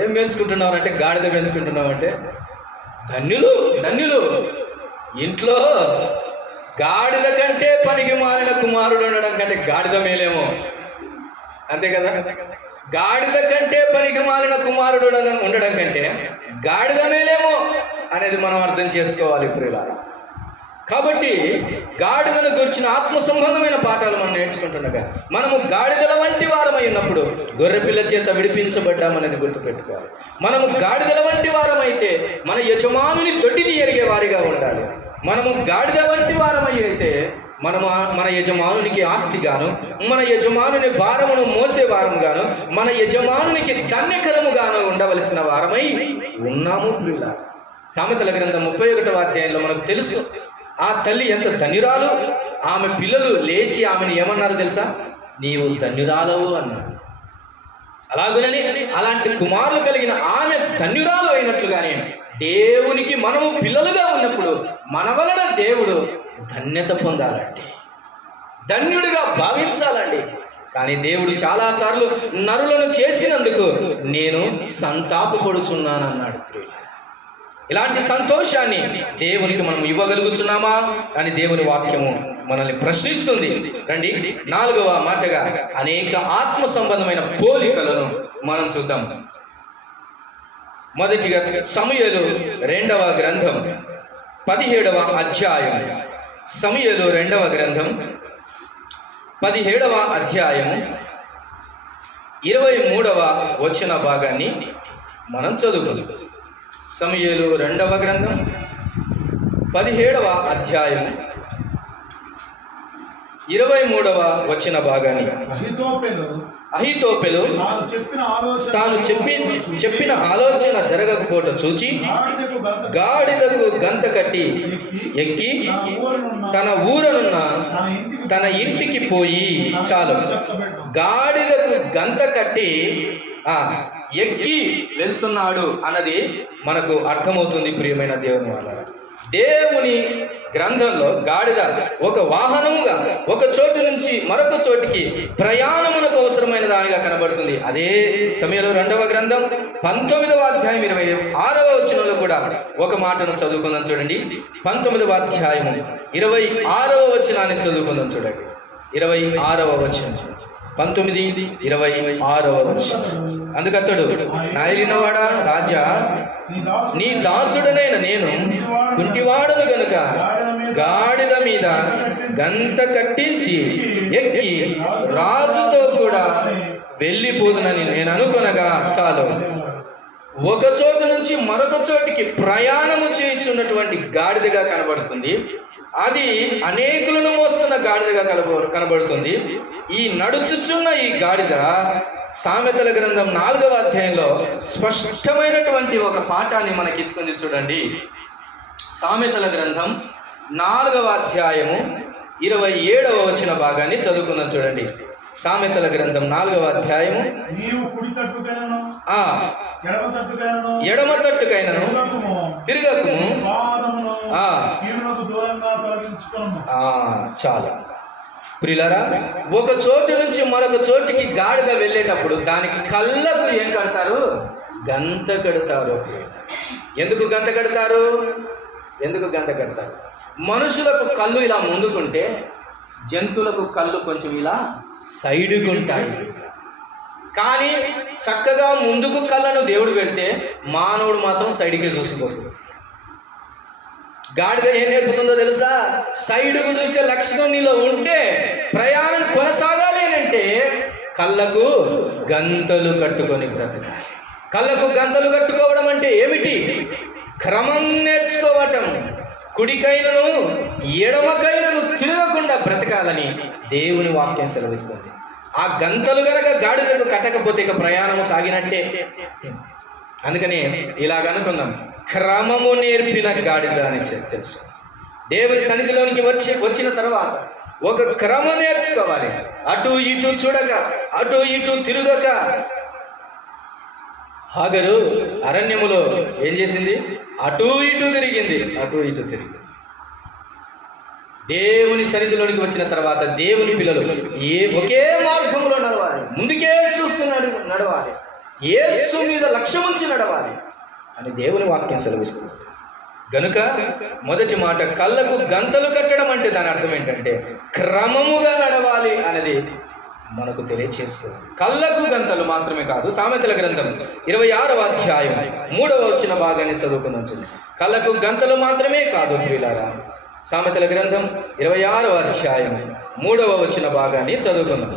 ఏం పెంచుకుంటున్నామంటే గాడిద పెంచుకుంటున్నామంటే ధన్యులు, ధన్యులు. ఇంట్లో గాడిద కంటే పనికి మారిన కుమారుడు ఉండడం కంటే గాడిద మేలేమో, అంతే కదా? గాడిద కంటే పనికి మారిన కుమారుడు ఉండడం కంటే గాడిద మేలేమో అనేది మనం అర్థం చేసుకోవాలి ప్రియులారా. కాబట్టి గాడిదను గురించిన ఆత్మ సంబంధమైన పాఠాలు మనం నేర్చుకుంటుండగా మనము గాడిదల వంటి వారమై ఉన్నప్పుడు గొర్రెపిల్ల చేత విడిపించబడ్డామనేది గుర్తుపెట్టుకోవాలి. మనము గాడిదల వంటి వారమైతే మన యజమానుని దొడ్డిని ఎరిగే వారిగా ఉండాలి. మనము గాడిద వంటి వారమై అయితే మనము మన యజమానునికి ఆస్తిగాను, మన యజమానుని భారమును మోసే వారముగాను, మన యజమానునికి ధన్యకరముగాను ఉండవలసిన వారమై ఉన్నాము ప్రియులారా. సామెతల గ్రంథం 31వ అధ్యాయంలో మనకు తెలుసు, ఆ తల్లి ఎంత ధన్యురాలు. ఆమె పిల్లలు లేచి ఆమెను ఏమన్నారు తెలుసా? నీవు ధన్యురాలవు అన్నారు. అలాగునని అలాంటి కుమారులు కలిగిన ఆమె ధన్యురాలు అయినట్లుగానే దేవునికి మనము పిల్లలుగా ఉన్నప్పుడు మన వలన దేవుడు ధన్యత పొందాలండి, ధన్యుడిగా భావించాలండి. కానీ దేవుడు చాలాసార్లు నరులను చేసినందుకు నేను సంతాపపడుచున్నానన్నాడు. ఇలాంటి సంతోషాన్ని దేవునికి మనం ఇవ్వగలుగుతున్నామా అని దేవుని వాక్యము మనల్ని ప్రశ్నిస్తుంది. రండి, 4వ మాటగా అనేక ఆత్మ సంబంధమైన పోలికలను మనం చూద్దాం. మొదటిగా సమూయేలు 2వ గ్రంథం 17వ అధ్యాయం. సమూయేలు 2వ గ్రంథం 17వ అధ్యాయం 23వ వచన భాగాన్ని మనం చదువుకుందాం. సమూయేలు 2వ గ్రంథం 17వ అధ్యాయం 23వ వచన భాగాన్ని. అహీతోపెలు తాను చెప్పిన ఆలోచన జరగకపోవటం చూచి గాడిదకు గంత కట్టి ఎక్కి తన ఊరనున్న తన ఇంటికి పోయి, చాలు, గాడిదకు గంత కట్టి ఎక్కి వెళ్తున్నాడు అన్నది మనకు అర్థమవుతుంది. ప్రియమైన దేవుని వాళ్ళ, దేవుని గ్రంథంలో గాడిద ఒక వాహనముగా ఒక చోటు నుంచి మరొక చోటికి ప్రయాణమునకు అవసరమైన దానిగా కనబడుతుంది. అదే సమయంలో 2వ గ్రంథం 19వ అధ్యాయం 26వ వచనంలో కూడా ఒక మాటను చదువుకుందాం చూడండి. 19వ అధ్యాయం 26వ వచనాన్ని చదువుకుందాం చూడండి. 26వ వచనం, 19:26వ వచనం. అందుకతడు, నాయలినవాడా రాజా, నీ దాసుడనైన నేను కుంటివాడను గనుక గాడిద మీద గంత కట్టించి ఎక్కి రాజుతో కూడా వెళ్ళిపోదునని నేను అనుకొనగా, చాలు, ఒక చోటు నుంచి మరొక చోటికి ప్రయాణము చేస్తున్నటువంటి గాడిదగా కనబడుతుంది. అది అనేకులను మోస్తున్న గాడిదగా కనబడుతుంది. ఈ నడుచుచున్న ఈ గాడిద సామెతల గ్రంథం 4వ అధ్యాయంలో స్పష్టమైనటువంటి ఒక పాఠాన్ని మనకిస్తుంది. చూడండి, సామెతల గ్రంథం 4వ అధ్యాయము 27వ వచన భాగాన్ని చదువుకుందాం చూడండి. సామెతల గ్రంథం 4వ అధ్యాయము, ఎడమ తట్టుకైనను తిరగకుము. చాలా ప్రియులారా, ఒక చోటు నుంచి మరొక చోటికి గాడిద వెళ్ళేటప్పుడు దానికి కళ్ళకు ఏం కడతారు? గంత కడతారు. ఎందుకు గంత కడతారు? మనుషులకు కళ్ళు ఇలా ముందుకుంటే జంతువులకు కళ్ళు కొంచెం ఇలా సైడుకుంటాయి. కానీ చక్కగా ముందుకు కళ్ళను దేవుడు పెడితే మానవుడు మాత్రం సైడ్కే చూసిపోతుంది. గాడిద ఏం నేర్పుతుందో తెలుసా? సైడుకు చూసే లక్షణం నీలో ఉంటే ప్రయాణం కొనసాగాలి అంటే కళ్ళకు గంతలు కట్టుకొని బ్రతకాలి. కళ్ళకు గంతలు కట్టుకోవడం అంటే ఏమిటి? క్రమం నేర్చుకోవటం. కుడికైనను ఎడమకైనను తిరగకుండా బ్రతకాలని దేవుని వాక్యం సెలవిస్తుంది. ఆ గంతలు గనక గాడిదకు కట్టకపోతే ఇక ప్రయాణము సాగినట్టే. అందుకని ఇలాగనుకుందాం, క్రమము నేర్పిన గాడిద అని తెలుసు. దేవుని సన్నిధిలోనికి వచ్చిన తర్వాత ఒక క్రమం నేర్చుకోవాలి. అటు ఇటు చూడక, అటు ఇటు తిరగక. హాగరు అరణ్యములో ఏం చేసింది? అటు ఇటు తిరిగింది. దేవుని సన్నిధిలోనికి వచ్చిన తర్వాత దేవుని పిల్లలు ఒకే మార్గంలో నడవాలి, ముందుకే చూస్తున్నాడు నడవాలి, యేసు మీద లక్ష్యం ఉంచి నడవాలి అని దేవుని వాక్యం సెలవిస్తుంది. గనుక మొదటి మాట, కళ్ళకు గంతలు కట్టడం అంటే దాని అర్థం ఏంటంటే క్రమముగా నడవాలి అనేది మనకు తెలియచేస్తుంది. కళ్ళకు గంతలు మాత్రమే కాదు. సామెతల గ్రంథం 26వ అధ్యాయం 3వ వచన భాగాన్ని చదువుకుందాం. కళ్ళకు గంతలు మాత్రమే కాదు ప్రియులారా, సామెతల గ్రంథం 26వ అధ్యాయం 3వ వచన భాగాన్ని చదువుకుందాం.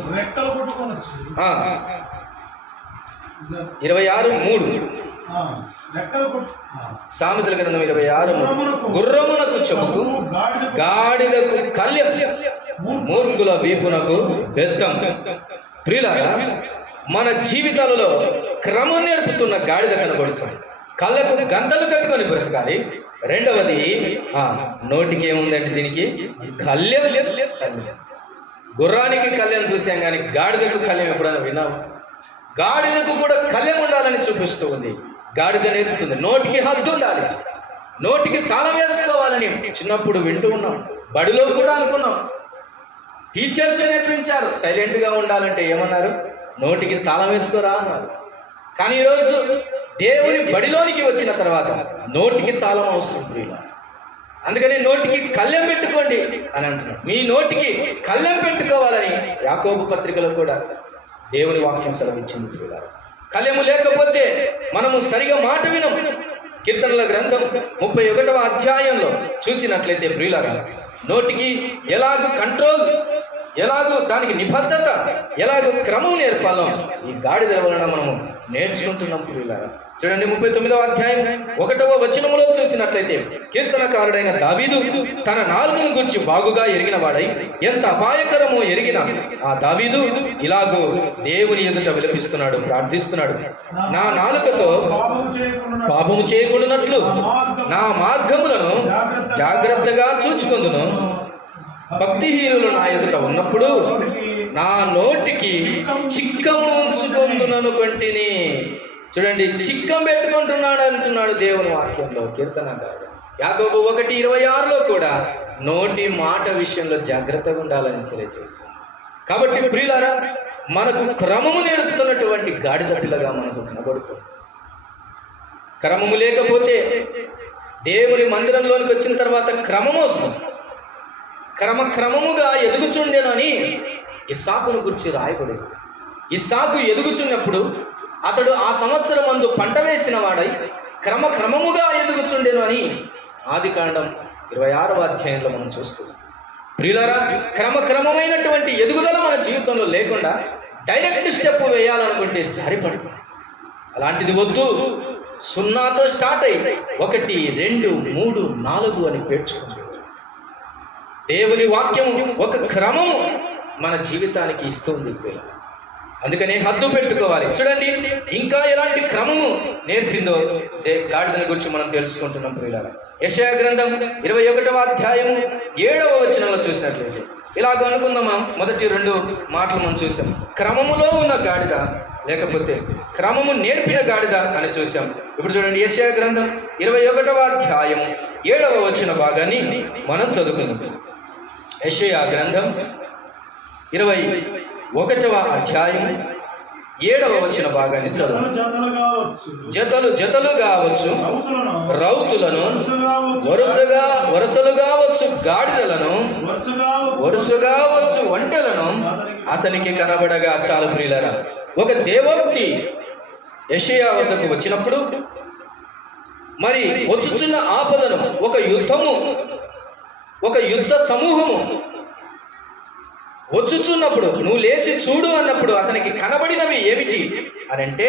26:3 సామెతల గ్రంథం 26. గుర్రమునకు చెముకు, గాడిదకు కళ్యం, మూర్ఖుల వీపునకు బెత్తం. ప్రియులారా, మన జీవితాలలో క్రమం నేర్పుతున్న గాడిద కనబడుతుంది. కళ్ళకు గంతలు కట్టుకొని బ్రతకాలి. రెండవది, నోటికి ఏముందంటే దీనికి కళ్యం. గుర్రానికి కళ్యం చూసాం కానీ గాడిదకు కళ్యం ఎప్పుడైనా విన్నాము? గాడిదకు కూడా కళ్యం ఉండాలని చూపిస్తూ ఉంది. గాడిద నేర్పుతుంది నోటికి హద్దు ఉండాలి, నోటికి తాళం వేసుకోవాలని చిన్నప్పుడు వింటూ ఉన్నాం. బడిలో కూడా అనుకున్నాం, టీచర్స్ నేర్పించారు సైలెంట్గా ఉండాలంటే. ఏమన్నారు? నోటికి తాళం వేసుకోరా అన్నారు. కానీ ఈరోజు దేవుని బడిలోనికి వచ్చిన తర్వాత నోటికి తాళం అవసరం ప్రియుల. అందుకని నోటికి కళ్యం పెట్టుకోండి అని అంటున్నాడు. మీ నోటికి కళ్యం పెట్టుకోవాలని యాకోబు పత్రికలో కూడా దేవుని వాక్యం సెలవిచ్చింది ప్రియుల. కళ్యము లేకపోతే మనము సరిగా మాట వినం. కీర్తనల గ్రంథం 31వ అధ్యాయంలో చూసినట్లయితే ప్రియులారా, నోటికి ఎలాగ కంట్రోల్ ఎలాగో దానికి నిబద్ధత, ఎలాగో క్రమం నేర్పాలో ఈ గాడిదల వలన మనము నేర్చుకుంటున్నాం ప్రియులారా. చూడండి 39వ అధ్యాయం 1వ వచనములో చూసినట్లయితే, కీర్తనకారుడైన దావీదు తన నాలుకను గురించి బాగుగా ఎరిగిన వాడై ఎంత అపాయకరమో ఎరిగిన ఆ దావీదు ఇలాగో దేవుని ఎదుట విలపిస్తున్నాడు, ప్రార్థిస్తున్నాడు. నా నాలుకతో పాపము చేయకుండానట్లు నా మార్గములను జాగ్రత్తగా చూచుకొందును. భక్తిహీనులు నా ఎదుట ఉన్నప్పుడు నా నోటికి చిక్కము ఉంచుకొందునను కొంటిని. చూడండి, చిక్కం పెట్టుకుంటున్నాడు అంటున్నాడు దేవుని వాక్యంలో కీర్తనకారుడు. యాకోబు 1:26లో కూడా నోటి మాట విషయంలో జాగ్రత్తగా ఉండాలని తెలియజేస్తుంది. కాబట్టి ప్రియులారా, మనకు క్రమము నేర్పుతున్నటువంటి గాడిద పిల్లగా మనకు కనబడుతుంది. క్రమము లేకపోతే దేవుని మందిరంలోనికి వచ్చిన తర్వాత క్రమము వస్తుంది. క్రమముగా ఎదుగుచుండెనని ఇస్సాకును గురించి రాయబడింది. ఇస్సాకు ఎదుగుచున్నప్పుడు అతడు ఆ సంవత్సరం మందు పంట వేసిన వాడై క్రమముగా ఎదుగుచుండెను అని ఆదికాండం 26వ అధ్యాయంలో మనం చూస్తున్నాం. ప్రియులారా, క్రమమైనటువంటి ఎదుగుదల మన జీవితంలో లేకుండా డైరెక్ట్ స్టెప్ వేయాలనుకుంటే జారిపడుతుంది. అలాంటిది వద్దు. 0తో స్టార్ట్ అయ్యి 1, 2, 3, 4 అని పేర్చుకుంటుంది. దేవుని వాక్యము ఒక క్రమము మన జీవితానికి ఇస్తుంది. అందుకని హద్దు పెట్టుకోవాలి. చూడండి, ఇంకా ఎలాంటి క్రమము నేర్పిందో గాడిదని గురించి మనం తెలుసుకుంటున్నాం ప్రియులారా. యెషయా గ్రంథం 21వ అధ్యాయము 7వ వచనంలో చూసినట్లయితే ఇలాగ అనుకుందాం. మనం మొదటి 2 మాటలు మనం చూసాం. క్రమములో ఉన్న గాడిద, లేకపోతే క్రమము నేర్పిన గాడిద అని చూసాం. ఇప్పుడు చూడండి, యెషయా గ్రంథం 21వ అధ్యాయము 7వ వచన భాగాన్ని మనం చదువుకుందాం. యెషయా గ్రంథం 21వ అధ్యాయం 7వ వచన భాగాన్ని చదువు. జతలు కావచ్చు, రౌతులను వరుసలుగా వచ్చు, గాడిదలను వరుసగా వచ్చు, ఒంటెలను అతనికి కనబడగా. చాలు ప్రియులారా, ఒక దేవోక్తి యెషయా వద్దకు వచ్చినప్పుడు, మరి వచ్చుచున్న ఆపదను, ఒక యుద్ధ సమూహము వచ్చుచున్నప్పుడు నువ్వు లేచి చూడు అన్నప్పుడు అతనికి కనబడినవి ఏమిటి అని అంటే,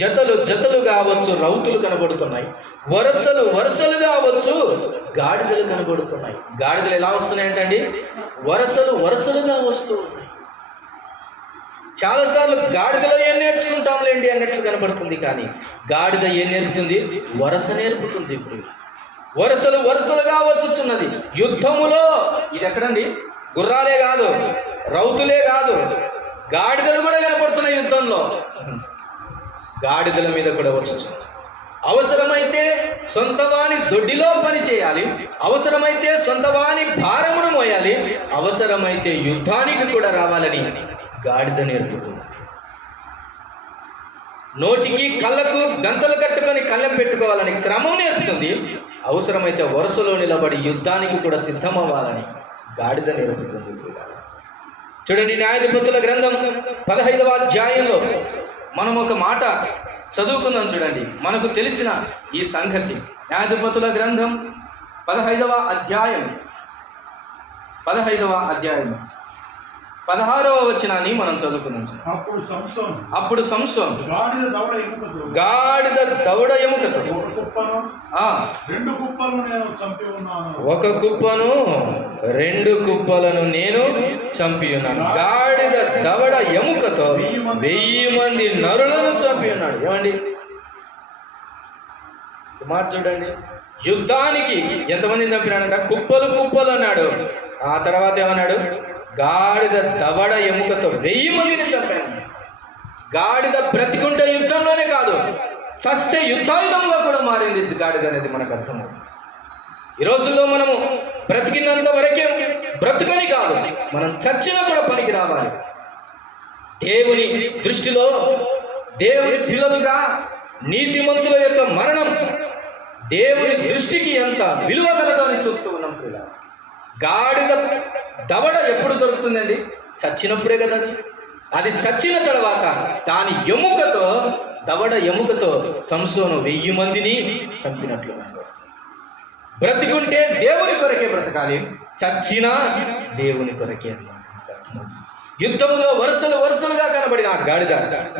జతలు కావచ్చు, రౌతులు కనబడుతున్నాయి, వరుసలుగా వచ్చు, గాడిదలు కనబడుతున్నాయి. గాడిదలు ఎలా వస్తున్నాయి అంటండి? వరుసలుగా వస్తూ ఉన్నాయి. చాలాసార్లు గాడిదలో ఏం నేర్చుకుంటాంలేండి అన్నట్లు కనబడుతుంది, కానీ గాడిద ఏం నేర్పుతుంది? వరుస నేర్పుతుంది. ఇప్పుడు వరుసలుగా వచ్చుచున్నది. యుద్ధములో ఇది ఎక్కడండి? గుర్రాలే కాదు, రౌతులే కాదు, గాడిదలు కూడా కనపడుతున్నాయి. యుద్ధంలో గాడిదల మీద కూడా వచ్చు. అవసరమైతే సొంతవాని దొడ్డిలో పని చేయాలి, అవసరమైతే సొంతవాని భారమును మోయాలి, అవసరమైతే యుద్ధానికి కూడా రావాలని గాడిద నేర్పుతుంది. నోటికి కళ్ళకు గంతలు కట్టుకొని కళ్ళెం పెట్టుకోవాలని క్రమం నేర్పుతుంది. అవసరమైతే వరుసలో నిలబడి యుద్ధానికి కూడా సిద్ధమవ్వాలని గాడిద నేర్పుతుంది. చూడండి, న్యాయాధిపతుల గ్రంథం 15వ అధ్యాయంలో మనం ఒక మాట చదువుకుందాం. చూడండి, మనకు తెలిసిన ఈ సంగతి. న్యాయాధిపతుల గ్రంథం 15వ అధ్యాయం 16వ వచనాన్ని మనం చదువుకుందాం. అప్పుడు సంసోను గాడిద దవడ ఎముకతో ఒక కుప్పను 2 కుప్పలను నేను చంపి ఉన్నాను. గాడిద దవడ ఎముకతో 1000 మంది నరులను చంపి ఉన్నాడు. ఏమండి మాట చూడండి, యుద్ధానికి ఎంతమందిని చంపినాడంట? కుప్పలు అన్నాడు. ఆ తర్వాత ఏమన్నాడు? గాడిద దవడ ఎముకతో 1000 మందిని చంపాను. గాడిద బ్రతికుంటే యుద్ధంలోనే కాదు, చస్తే యుద్ధాయుధంగా కూడా మారింది గాడిద అనేది మనకు అర్థమవుతుంది. ఈ రోజుల్లో మనము బ్రతికినంత వరకే బ్రతుకని కాదు, మనం చచ్చినా కూడా పనికి రావాలి. దేవుని దృష్టిలో దేవుని పిల్లలుగా నీతిమంతుల యొక్క మరణం దేవుని దృష్టికి ఎంత విలువ కలదో అని చూస్తూ ఉన్నాం. గాడిద దవడ ఎప్పుడు దొరుకుతుందండి? చచ్చినప్పుడే కదా. అది చచ్చిన తర్వాత దాని దవడ ఎముకతో సంసోను 1000 మందిని చంపినట్లు. బ్రతికుంటే దేవుని కొరకే బ్రతకాలి, చచ్చినా దేవుని కొరకే అన్నమాట. యుద్ధంలో వరుసలుగా కనబడిన ఆ గాడిద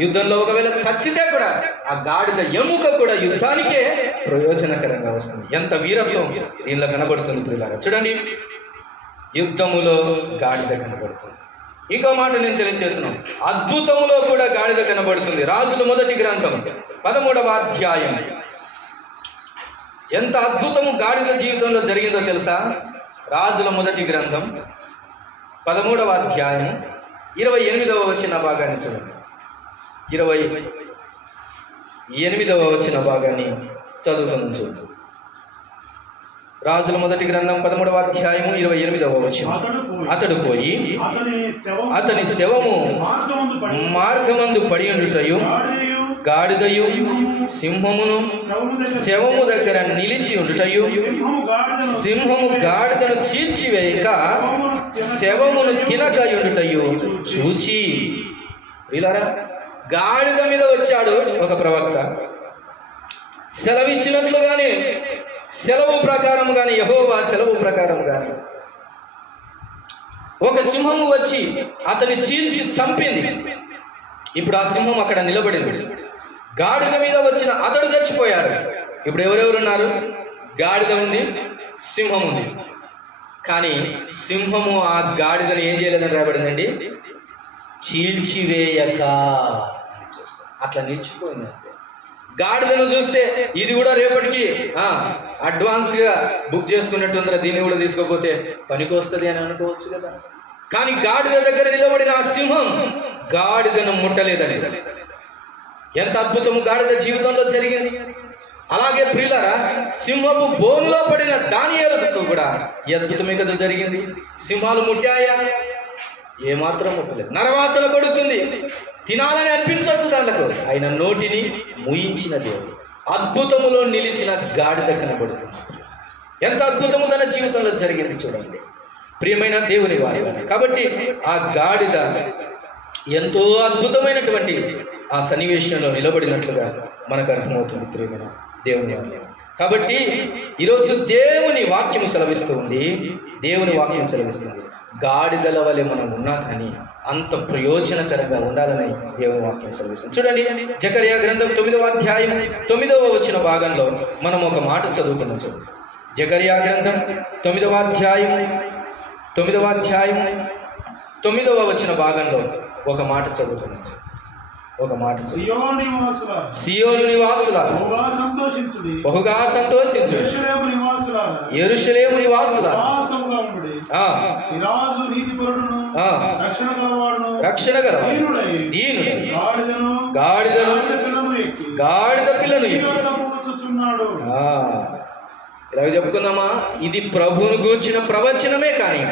యుద్ధంలో ఒకవేళ చచ్చితే కూడా ఆ గాడిద ఎముక కూడా యుద్ధానికే ప్రయోజనకరంగా వస్తుంది. ఎంత వీరత్వం దీనిలో కనబడుతుంది ప్రియులారా. చూడండి, యుద్ధములో గాడిద కనబడుతుంది. ఇంకో మాట నేను తెలియజేస్తున్నాను, అద్భుతములో కూడా గాడిద కనబడుతుంది. రాజుల మొదటి గ్రంథం 13వ అధ్యాయం. ఎంత అద్భుతము గాడిద జీవితంలో జరిగిందో తెలుసా? రాజుల మొదటి గ్రంథం 13వ అధ్యాయం 28వ వచన భాగాన్ని చదవండి. 28వ వచన భాగాన్ని చదువుకుందాం. చూడండి, రాజుల మొదటి గ్రంథం 13వ అధ్యాయము 28వ వచనం. అతడు పోయి అతని శవము మార్గమందు పడి ఉండుటయు గాడిదయు సింహమును శవము దగ్గర నిలిచి ఉండుటయు సింహము గాడిదను చీల్చివేయక శవమును తినక ఉండుటయు చూచి. వీళ్ళారా, గాడిద మీద వచ్చాడు ఒక ప్రవక్త. సెలవిచ్చినట్లుగానే సెలవు ప్రకారం కానీ, యెహోవా సెలవు ప్రకారం కానీ ఒక సింహము వచ్చి అతన్ని చీల్చి చంపింది. ఇప్పుడు ఆ సింహం అక్కడ నిలబడింది. గాడిద మీద వచ్చిన అతడు చచ్చిపోయాడు. ఇప్పుడు ఎవరెవరు ఉన్నారు? గాడిద ఉంది, సింహం ఉంది. కానీ సింహము ఆ గాడిదను ఏం చేయలేదని రాబడిందండి? చీల్చివేయక అట్లా నిలిచిపోయింది. గాడిదను చూస్తే ఇది కూడా రేపటికి అడ్వాన్స్గా బుక్ చేసుకున్నట్టుందిరా, దీన్ని కూడా తీసుకోకపోతే పనికి వస్తుంది అని అనుకోవచ్చు కదా. కానీ గాడిద దగ్గర నిలబడిన ఆ సింహం గాడిదను ముట్టలేదండి. ఎంత అద్భుతము గాడిద జీవితంలో జరిగింది. అలాగే ప్రియులారా, సింహపు బోనులో పడిన దానియేలుకు కూడా ఈ అద్భుతమే కదా జరిగింది. సింహాలు ముట్టాయా? ఏమాత్రం ముట్టలేదు. నరవాసన కొడుతుంది, తినాలని అనిపించవచ్చు దానికి. ఆయన నోటిని ముయించిన దేవుడు. అద్భుతములో నిలిచిన గాడిద కనబడుతుంది. ఎంత అద్భుతము తన జీవితంలో జరిగింది చూడండి ప్రియమైన దేవుని వారి. కాబట్టి ఆ గాడిద ఎంతో అద్భుతమైనటువంటి ఆ సన్నివేశంలో నిలబడినట్లుగా మనకు అర్థమవుతుంది ప్రియమైన దేవుని వారి. కాబట్టి ఈరోజు దేవుని వాక్యం సెలవిస్తూ ఉంది. దేవుని వాక్యం సెలవిస్తుంది, గాడిదల వలె మనం ఉన్నా కానీ అంత ప్రయోజనకరంగా ఉండాలని దేవుని వాక్యం సెలవిస్తుంది. చూడండి, జకర్యా గ్రంథం 9వ అధ్యాయం 9వ వచన భాగంలో మనం ఒక మాట చదువుకున్నాం. చూడండి, జకర్యా గ్రంథం 9వ అధ్యాయం 9వ వచన భాగంలో ఒక మాట చదువుకున్నాం. ఒక మాట, సియోను నివాసులారా బహుగా సంతోషించు, యెరూషలేము నివాసులారా రక్షణ గల గాడిద పిల్లను ఇలాగ చెప్పుకుందామా? ఇది ప్రభువును గూర్చిన ప్రవచనమే, కానీ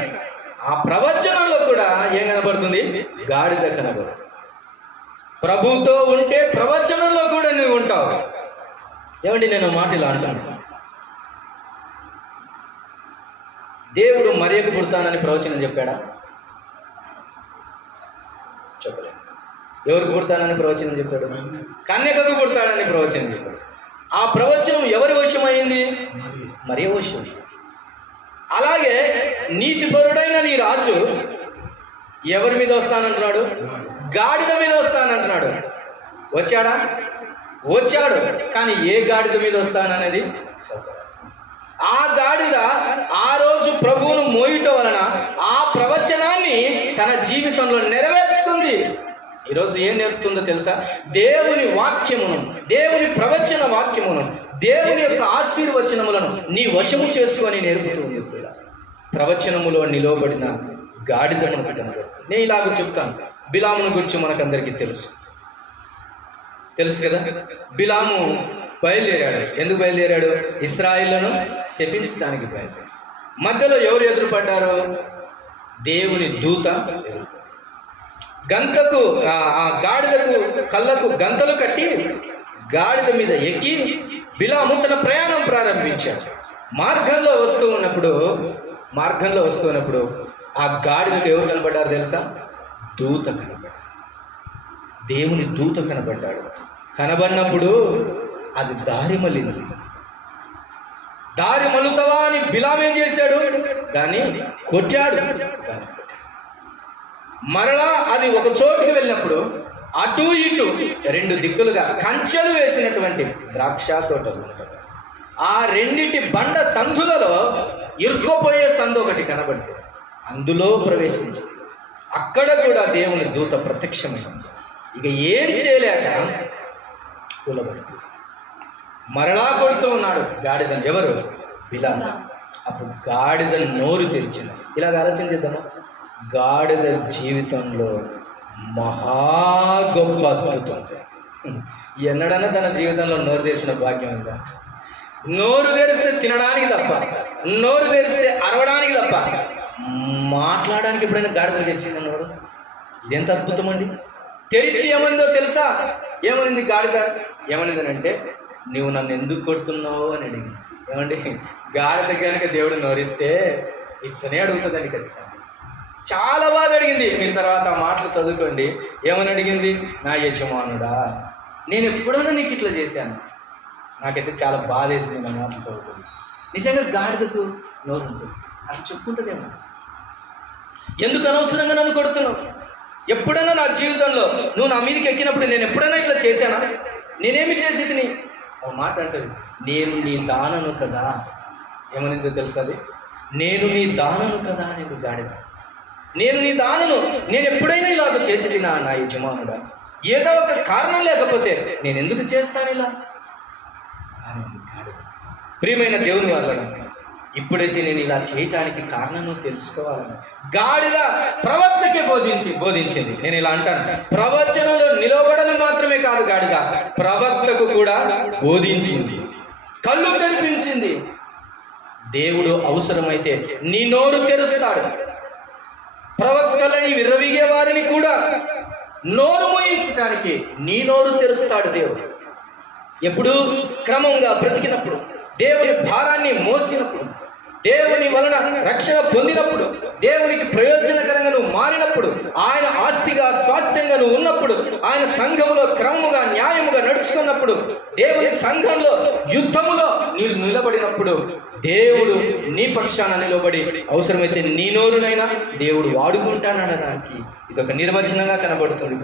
ఆ ప్రవచనంలో కూడా ఏం కనబడుతుంది? గాడిద కనబడుతుంది. ప్రభువుతో ఉంటే ప్రవచనంలో కూడా నువ్వు ఉంటావు. ఏమండి, నేను మాట ఇలా అంటాను, దేవుడు మరియకు పుడతానని ప్రవచనం చెప్పాడా? చెప్పలేదు. ఎవరికి పుడతానని ప్రవచనం చెప్పాడు? కన్యకకు పుడతాడని ప్రవచనం చెప్పాడు. ఆ ప్రవచనం ఎవరి వశమైంది? మరియ వశం. అలాగే నీతిపరుడైన నీ రాజు ఎవరి మీద వస్తానంటున్నాడు? గాడిద మీద వస్తానంటున్నాడు. వచ్చాడా? వచ్చాడు. కానీ ఏ గాడిద మీద వస్తాననేది ఆ గాడిద ఆ రోజు ప్రభువును మోయటం వలన ఆ ప్రవచనాన్ని తన జీవితంలో నెరవేర్చుతుంది. ఈరోజు ఏం నేర్పుతుందో తెలుసా? దేవుని వాక్యమును, దేవుని ప్రవచన వాక్యమును, దేవుని యొక్క ఆశీర్వచనములను నీ వశము చేసుకొని నేర్పుతుంది. ప్రవచనములో నిలవబడిన గాడిద మనకు కనబడుతుంది. నేను ఇలాగ చెప్తాను, బిలామును గురించి మనకందరికీ తెలుసు కదా. బిలాము బయలుదేరాడు. ఎందుకు బయలుదేరాడు? ఇశ్రాయేలును శపించడానికి బయలుదేరాడు. మధ్యలో ఎవరు ఎదురుపడ్డారు? దేవుని దూత. గంతకు ఆ గాడిదకు కళ్ళకు గంతలు కట్టి గాడిద మీద ఎక్కి బిలాము తన ప్రయాణం ప్రారంభించాడు. మార్గంలో వస్తూ ఉన్నప్పుడు ఆ గాడిదకు ఎవరు కనబడ్డారు తెలుసా? దూత కనబడ్డాడు. దేవుని దూత కనబడ్డాడు. కనబడినప్పుడు అది దారి మళ్ళింది. దారి మలుతావా అని బిలాం ఏం చేశాడు? దాన్ని కొట్టాడు. మరలా అది ఒక చోటుకి వెళ్ళినప్పుడు అటు ఇటు రెండు దిక్కులుగా కంచెలు వేసినటువంటి ద్రాక్ష తోటలు ఉంటాయి. ఆ రెండిటి బండ సందులలో ఇరుక్కుపోయే సందు ఒకటి కనబడింది. అందులో ప్రవేశించి అక్కడ కూడా దేవుని దూత ప్రత్యక్షమైంది. ఇక ఏం చేయలేక కూలబడింది. మరలా కొడుతూ ఉన్నాడు గాడిదని. ఎవరు? బిలాము. అప్పుడు గాడిద నోరు తెరిచింది. ఇలాగ ఆలోచన చేద్దామా? గాడిద జీవితంలో మహా గొప్ప అద్భుతం. ఎన్నడన్నా తన జీవితంలో నోరు తెరిచిన భాగ్యం ఉందా? నోరు తెరిస్తే తినడానికి తప్ప, నోరు తెరిస్తే అరవడానికి తప్ప, మాట్లాడడానికి ఎప్పుడైనా గాడిద తెరిచింది నోరు? ఇదెంత అద్భుతం అండి. తెరిచి ఏమైందో తెలుసా? ఏమనింది గాడిద? ఏమనిందని అంటే, నువ్వు నన్ను ఎందుకు కొడుతున్నావు అని అడిగింది. ఏమండి, గాడిద కనుక దేవుడు నోరిస్తే ఇట్లనే అడుగుతుందండి ఖచ్చితంగా. చాలా బాగా అడిగింది. మీరు తర్వాత ఆ మాటలు చదువుకోండి. ఏమని అడిగింది? నా యజమానుడా, నేను ఎప్పుడైనా నీకు ఇట్లా చేశాను? నాకైతే చాలా బాధ వేసింది నా మాటలు చదువుకోండి. నిజంగా గాడిదకు నోరు ఉంటుంది, అట్లా చెప్పుకుంటుందేమో. ఎందుకు అనవసరంగా నన్ను కొడుతున్నావు? ఎప్పుడైనా నా జీవితంలో నువ్వు నా మీదకి ఎక్కినప్పుడు నేను ఎప్పుడైనా ఇట్లా చేశానా? నేనేమి చేసి తిని ఒక మాట అంటుంది, నేను నీ దానను కదా. ఏమనిందో తెలుస్తుంది? నేను నీ దానను కదా అనేది గాడిద. నేను నీ దానను, నేను ఎప్పుడైనా ఇలాగ చేసి తినా నా యజమానుడా? ఏదో ఒక కారణం లేకపోతే నేను ఎందుకు చేస్తాను ఇలా? ప్రియమైన దేవుని వాళ్ళను, ఇప్పుడైతే నేను ఇలా చేయటానికి కారణం తెలుసుకోవాలని గాడిద ప్రవక్తకే బోధించింది. నేను ఇలా అంటాను, ప్రవచనంలో నిలబడడం మాత్రమే కాదు, గాడిద ప్రవక్తకు కూడా బోధించింది, కళ్ళు తెరిపించింది. దేవుడు అవసరమైతే నీ నోరు తెరుస్తాడు. ప్రవక్తలని విర్రవీగే వారిని కూడా నోరు మోయించడానికి నీ నోరు తెరుస్తాడు దేవుడు. ఎప్పుడు? క్రమంగా బ్రతికినప్పుడు, దేవుని భారాన్ని మోసినప్పుడు, దేవుని వలన రక్షణ పొందినప్పుడు, దేవునికి ప్రయోజనకరంగా నువ్వు మారినప్పుడు, ఆయన ఆస్తిగా స్వాస్థ్యంగా నువ్వు ఉన్నప్పుడు, ఆయన సంఘములో క్రమముగా న్యాయముగా నడుచుకున్నప్పుడు, దేవుని సంఘంలో యుద్ధములో నీవు నిలబడినప్పుడు దేవుడు నీ పక్షాన నిలబడి అవసరమైతే నీ నోరునైనా దేవుడు వాడుకుంటానడానికి ఇదొక నిర్వచనంగా కనబడుతుంది.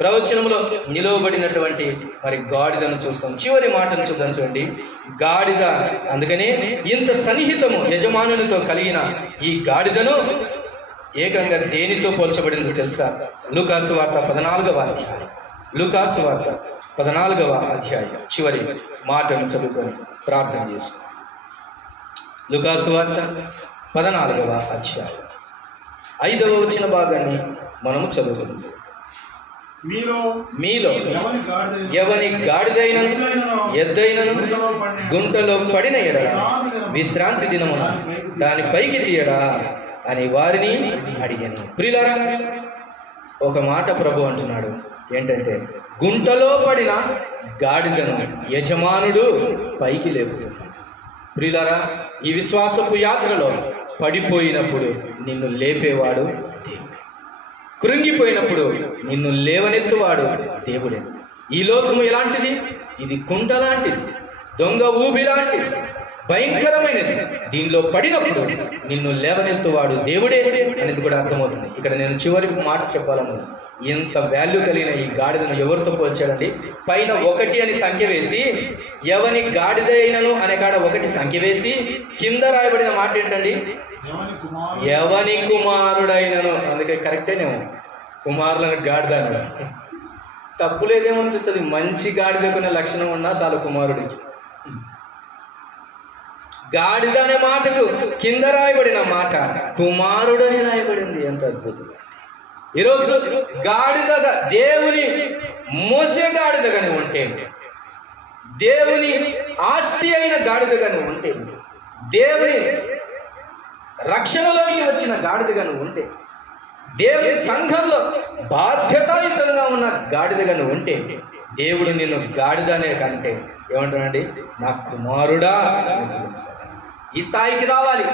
ప్రవచనంలో నిలవబడినటువంటి మరి గాడిదను చూస్తాం. చివరి మాటను చూద్దాం. చూడండి, గాడిద అందుకనే ఇంత సన్నిహితము యజమానునితో కలిగిన ఈ గాడిదను ఏకంగా దేనితో పోల్చబడిందో తెలుసా? లూకాసు వార్త 14వ అధ్యాయం. లూకాసు వార్త 14వ అధ్యాయం చివరి మాటను చదువుకొని ప్రార్థన చేస్తాం. లూకాసు వార్త 14వ అధ్యాయం 5వ వచన భాగాన్ని మనము చదువుకుందాం. మీలో ఎవని గాడిదైనను ఎద్దైనను గుంటలో పడిన ఎడల విశ్రాంతి దినమున దాని పైకి తీయడా అని వారిని అడిగాను. ప్రియులారా, ఒక మాట ప్రభు అంటున్నాడు ఏంటంటే, గుంటలో పడిన గాడిదను యజమానుడు పైకి లేపుతున్నాడు. ప్రియులారా, ఈ విశ్వాసపు యాత్రలో పడిపోయినప్పుడు నిన్ను లేపేవాడు దేవుడు, కృంగిపోయినప్పుడు నిన్ను లేవనెత్తువాడు దేవుడే. ఈ లోకము ఎలాంటిది? ఇది కుంట లాంటిది, దొంగ ఊబి లాంటిది, భయంకరమైనది. దీనిలో పడినప్పుడు నిన్ను లేవనెత్తువాడు దేవుడే అనేది కూడా అర్థమవుతుంది. ఇక్కడ నేను చివరి మాట చెప్పాలను, ఎంత వాల్యూ కలిగిన ఈ గాడిదను ఎవరితో పోల్చాడండి? పైన 1 అని సంఖ్య వేసి, ఎవని గాడిద అయినను అనే కాడ 1 సంఖ్య వేసి, కింద రాయబడిన మాట ఏంటండి? ఎవని కుమారుడైనను. అందుకే కరెక్టేనేమో, కుమారులను గాడిద అన్నాడు. తప్పులేదేమనిపిస్తుంది. మంచి గాడిదకునే లక్షణం ఉన్నా చాలు కుమారుడికి. గాడిద అనే మాటకు కింద రాయబడిన మాట కుమారుడు అని రాయబడింది. ఎంత అద్భుతం! ఈరోజు గాడిదగా, దేవుని మోసే గాడిదగానే ఉంటే, దేవుని ఆస్తి అయిన గాడిదగానే ఉంటే, దేవుని రక్షణలోకి వచ్చిన గాడిదగాను ఉంటే, దేవుని సంఘంలో బాధ్యతాయుతంగా ఉన్న గాడిదగాను ఉంటే, దేవుడు నిన్ను గాడిద అనే కంటే ఏమంటానండి? నా కుమారుడా. ఈ స్థాయికి రావాలి.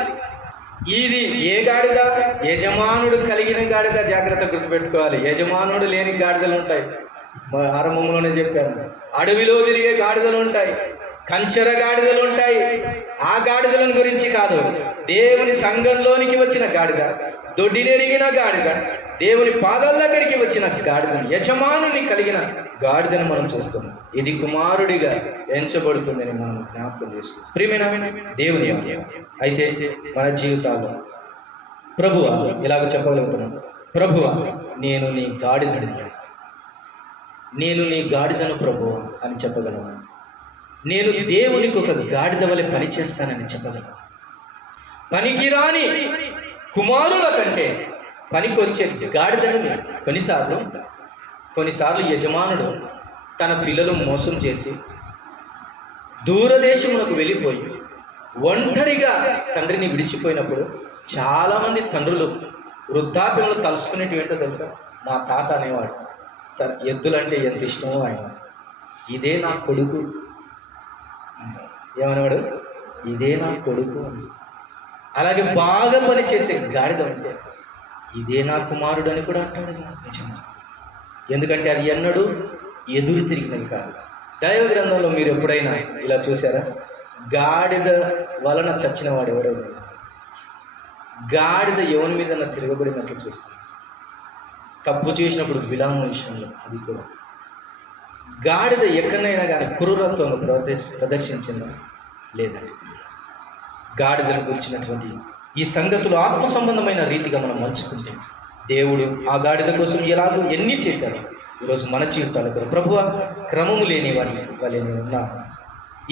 ఇది ఏ గాడిద? యజమానుడు కలిగిన గాడిద. జాగ్రత్త గుర్తుపెట్టుకోవాలి. యజమానుడు లేని గాడిదలు ఉంటాయి. ఆరంభంలోనే చెప్పాను, అడవిలో తిరిగే గాడిదలు ఉంటాయి, కంచెర గాడిదలు ఉంటాయి. ఆ గాడిదలను గురించి కాదు, దేవుని సంఘంలోనికి వచ్చిన గాడిద, దొడ్డినెరిగిన గాడిద, దేవుని పాదాల దగ్గరికి వచ్చిన గాడిదను, యజమానుని కలిగిన గాడిదను మనం చూస్తున్నాం. ఇది కుమారుడిగా ఎంచబడుతుందని మనం జ్ఞాపకం చేస్తున్నాం. ప్రియమైన దేవుని వాక్యం. అయితే మన జీవితాల్లో ప్రభువా ఇలాగ చెప్పగలుగుతున్నాం, ప్రభువా నేను నీ గాడిదని, నేను నీ గాడిదను ప్రభువా అని చెప్పగలను. నేను దేవునికి ఒక గాడిద వలె పనిచేస్తానని చెప్పగలను. పనికిరాని కుమారుల కంటే పనికొచ్చే గాడిదను కొన్నిసార్లు యజమానుడు తన పిల్లలు మోసం చేసి దూరదేశములకు వెళ్ళిపోయి ఒంటరిగా తండ్రిని విడిచిపోయినప్పుడు చాలామంది తండ్రులు వృద్ధాప్యంలో తలుసుకునేటి ఏంటో తెలుసా? మా తాత అనేవాడు, ఎద్దులంటే ఎంత ఇష్టమో ఆయన, ఇదే నా కొడుకు ఏమనేవాడు, ఇదే నా కొడుకు అని. అలాగే బాగా పనిచేసే గాడిద అంటే ఇదే నా కుమారుడు అని కూడా అంటాడు నిజంగా. ఎందుకంటే అది ఎన్నడూ ఎదురు తిరిగినది కాదు. దైవ గ్రంథంలో మీరు ఎప్పుడైనా ఇలా చూసారా? గాడిద వలన చచ్చిన వాడు ఎవడో, గాడిద ఎవరి మీద తిరగబడినట్లు చూస్తాడు. తప్పు చేసినప్పుడు విలామం విషయంలో అది కూడా. గాడిద ఎక్కడైనా కానీ క్రూరత్వం ప్రదర్శించిందా? లేదండి. గాడిదను గురించినటువంటి ఈ సంగతులు ఆత్మ సంబంధమైన రీతిగా మనం మలుచుకుంటే దేవుడు ఆ గాడిద కోసం ఎలాగో ఎన్ని చేశారు. ఈరోజు మన జీవితాలు కూడా ప్రభువా క్రమము లేని వాళ్ళే ఉన్నాను,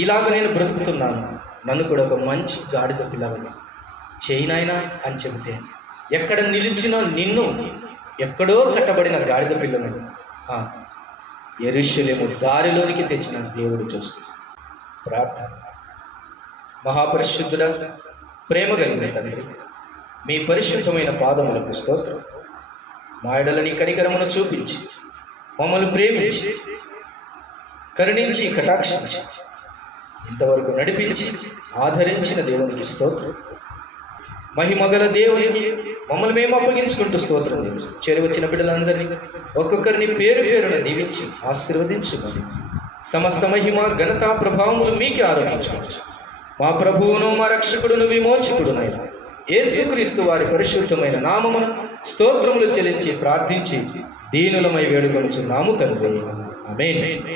ఇలాగ నేను బ్రతుకుతున్నాను, నన్ను కూడా ఒక మంచి గాడిద పిల్లవని చేయనాయనా అని చెబితే ఎక్కడ నిలిచినా నిన్ను ఎక్కడో కట్టబడిన గాడిద పిల్లను యెరూషలేము దారిలోనికి తెచ్చిన దేవుడు చూస్తుంది. ప్రార్థన. మహాపరిశుద్ధుడ, ప్రేమ కలిగిన తండ్రి, మీ పరిశుద్ధమైన పాదములకు స్తోత్రం. మా ఎడలని కనికరమును చూపించి మమ్మల్ని ప్రేమించి కరుణించి కటాక్షించి ఇంతవరకు నడిపించి ఆదరించిన దేవునికి స్తోత్రం. మహిమగల దేవునికి మమ్మల్ని మేము అప్పగించుకుంటూ స్తోత్రం తెలుసు. చేరువచ్చిన బిడ్డలందరినీ ఒక్కొక్కరిని పేరు పేరున దీవించి ఆశీర్వదించుమని సమస్త మహిమ ఘనత ప్రభావములు మీకే ఆరోపించవచ్చు. మా ప్రభువును మా రక్షకుడును విమోచకుడునైన యేసుక్రీస్తు వారి పరిశుద్ధమైన నామమున స్తోత్రములు చెల్లించి ప్రార్థించి దీనులమై వేడుకొనుచున్నాము తండ్రి. ఆమేన్.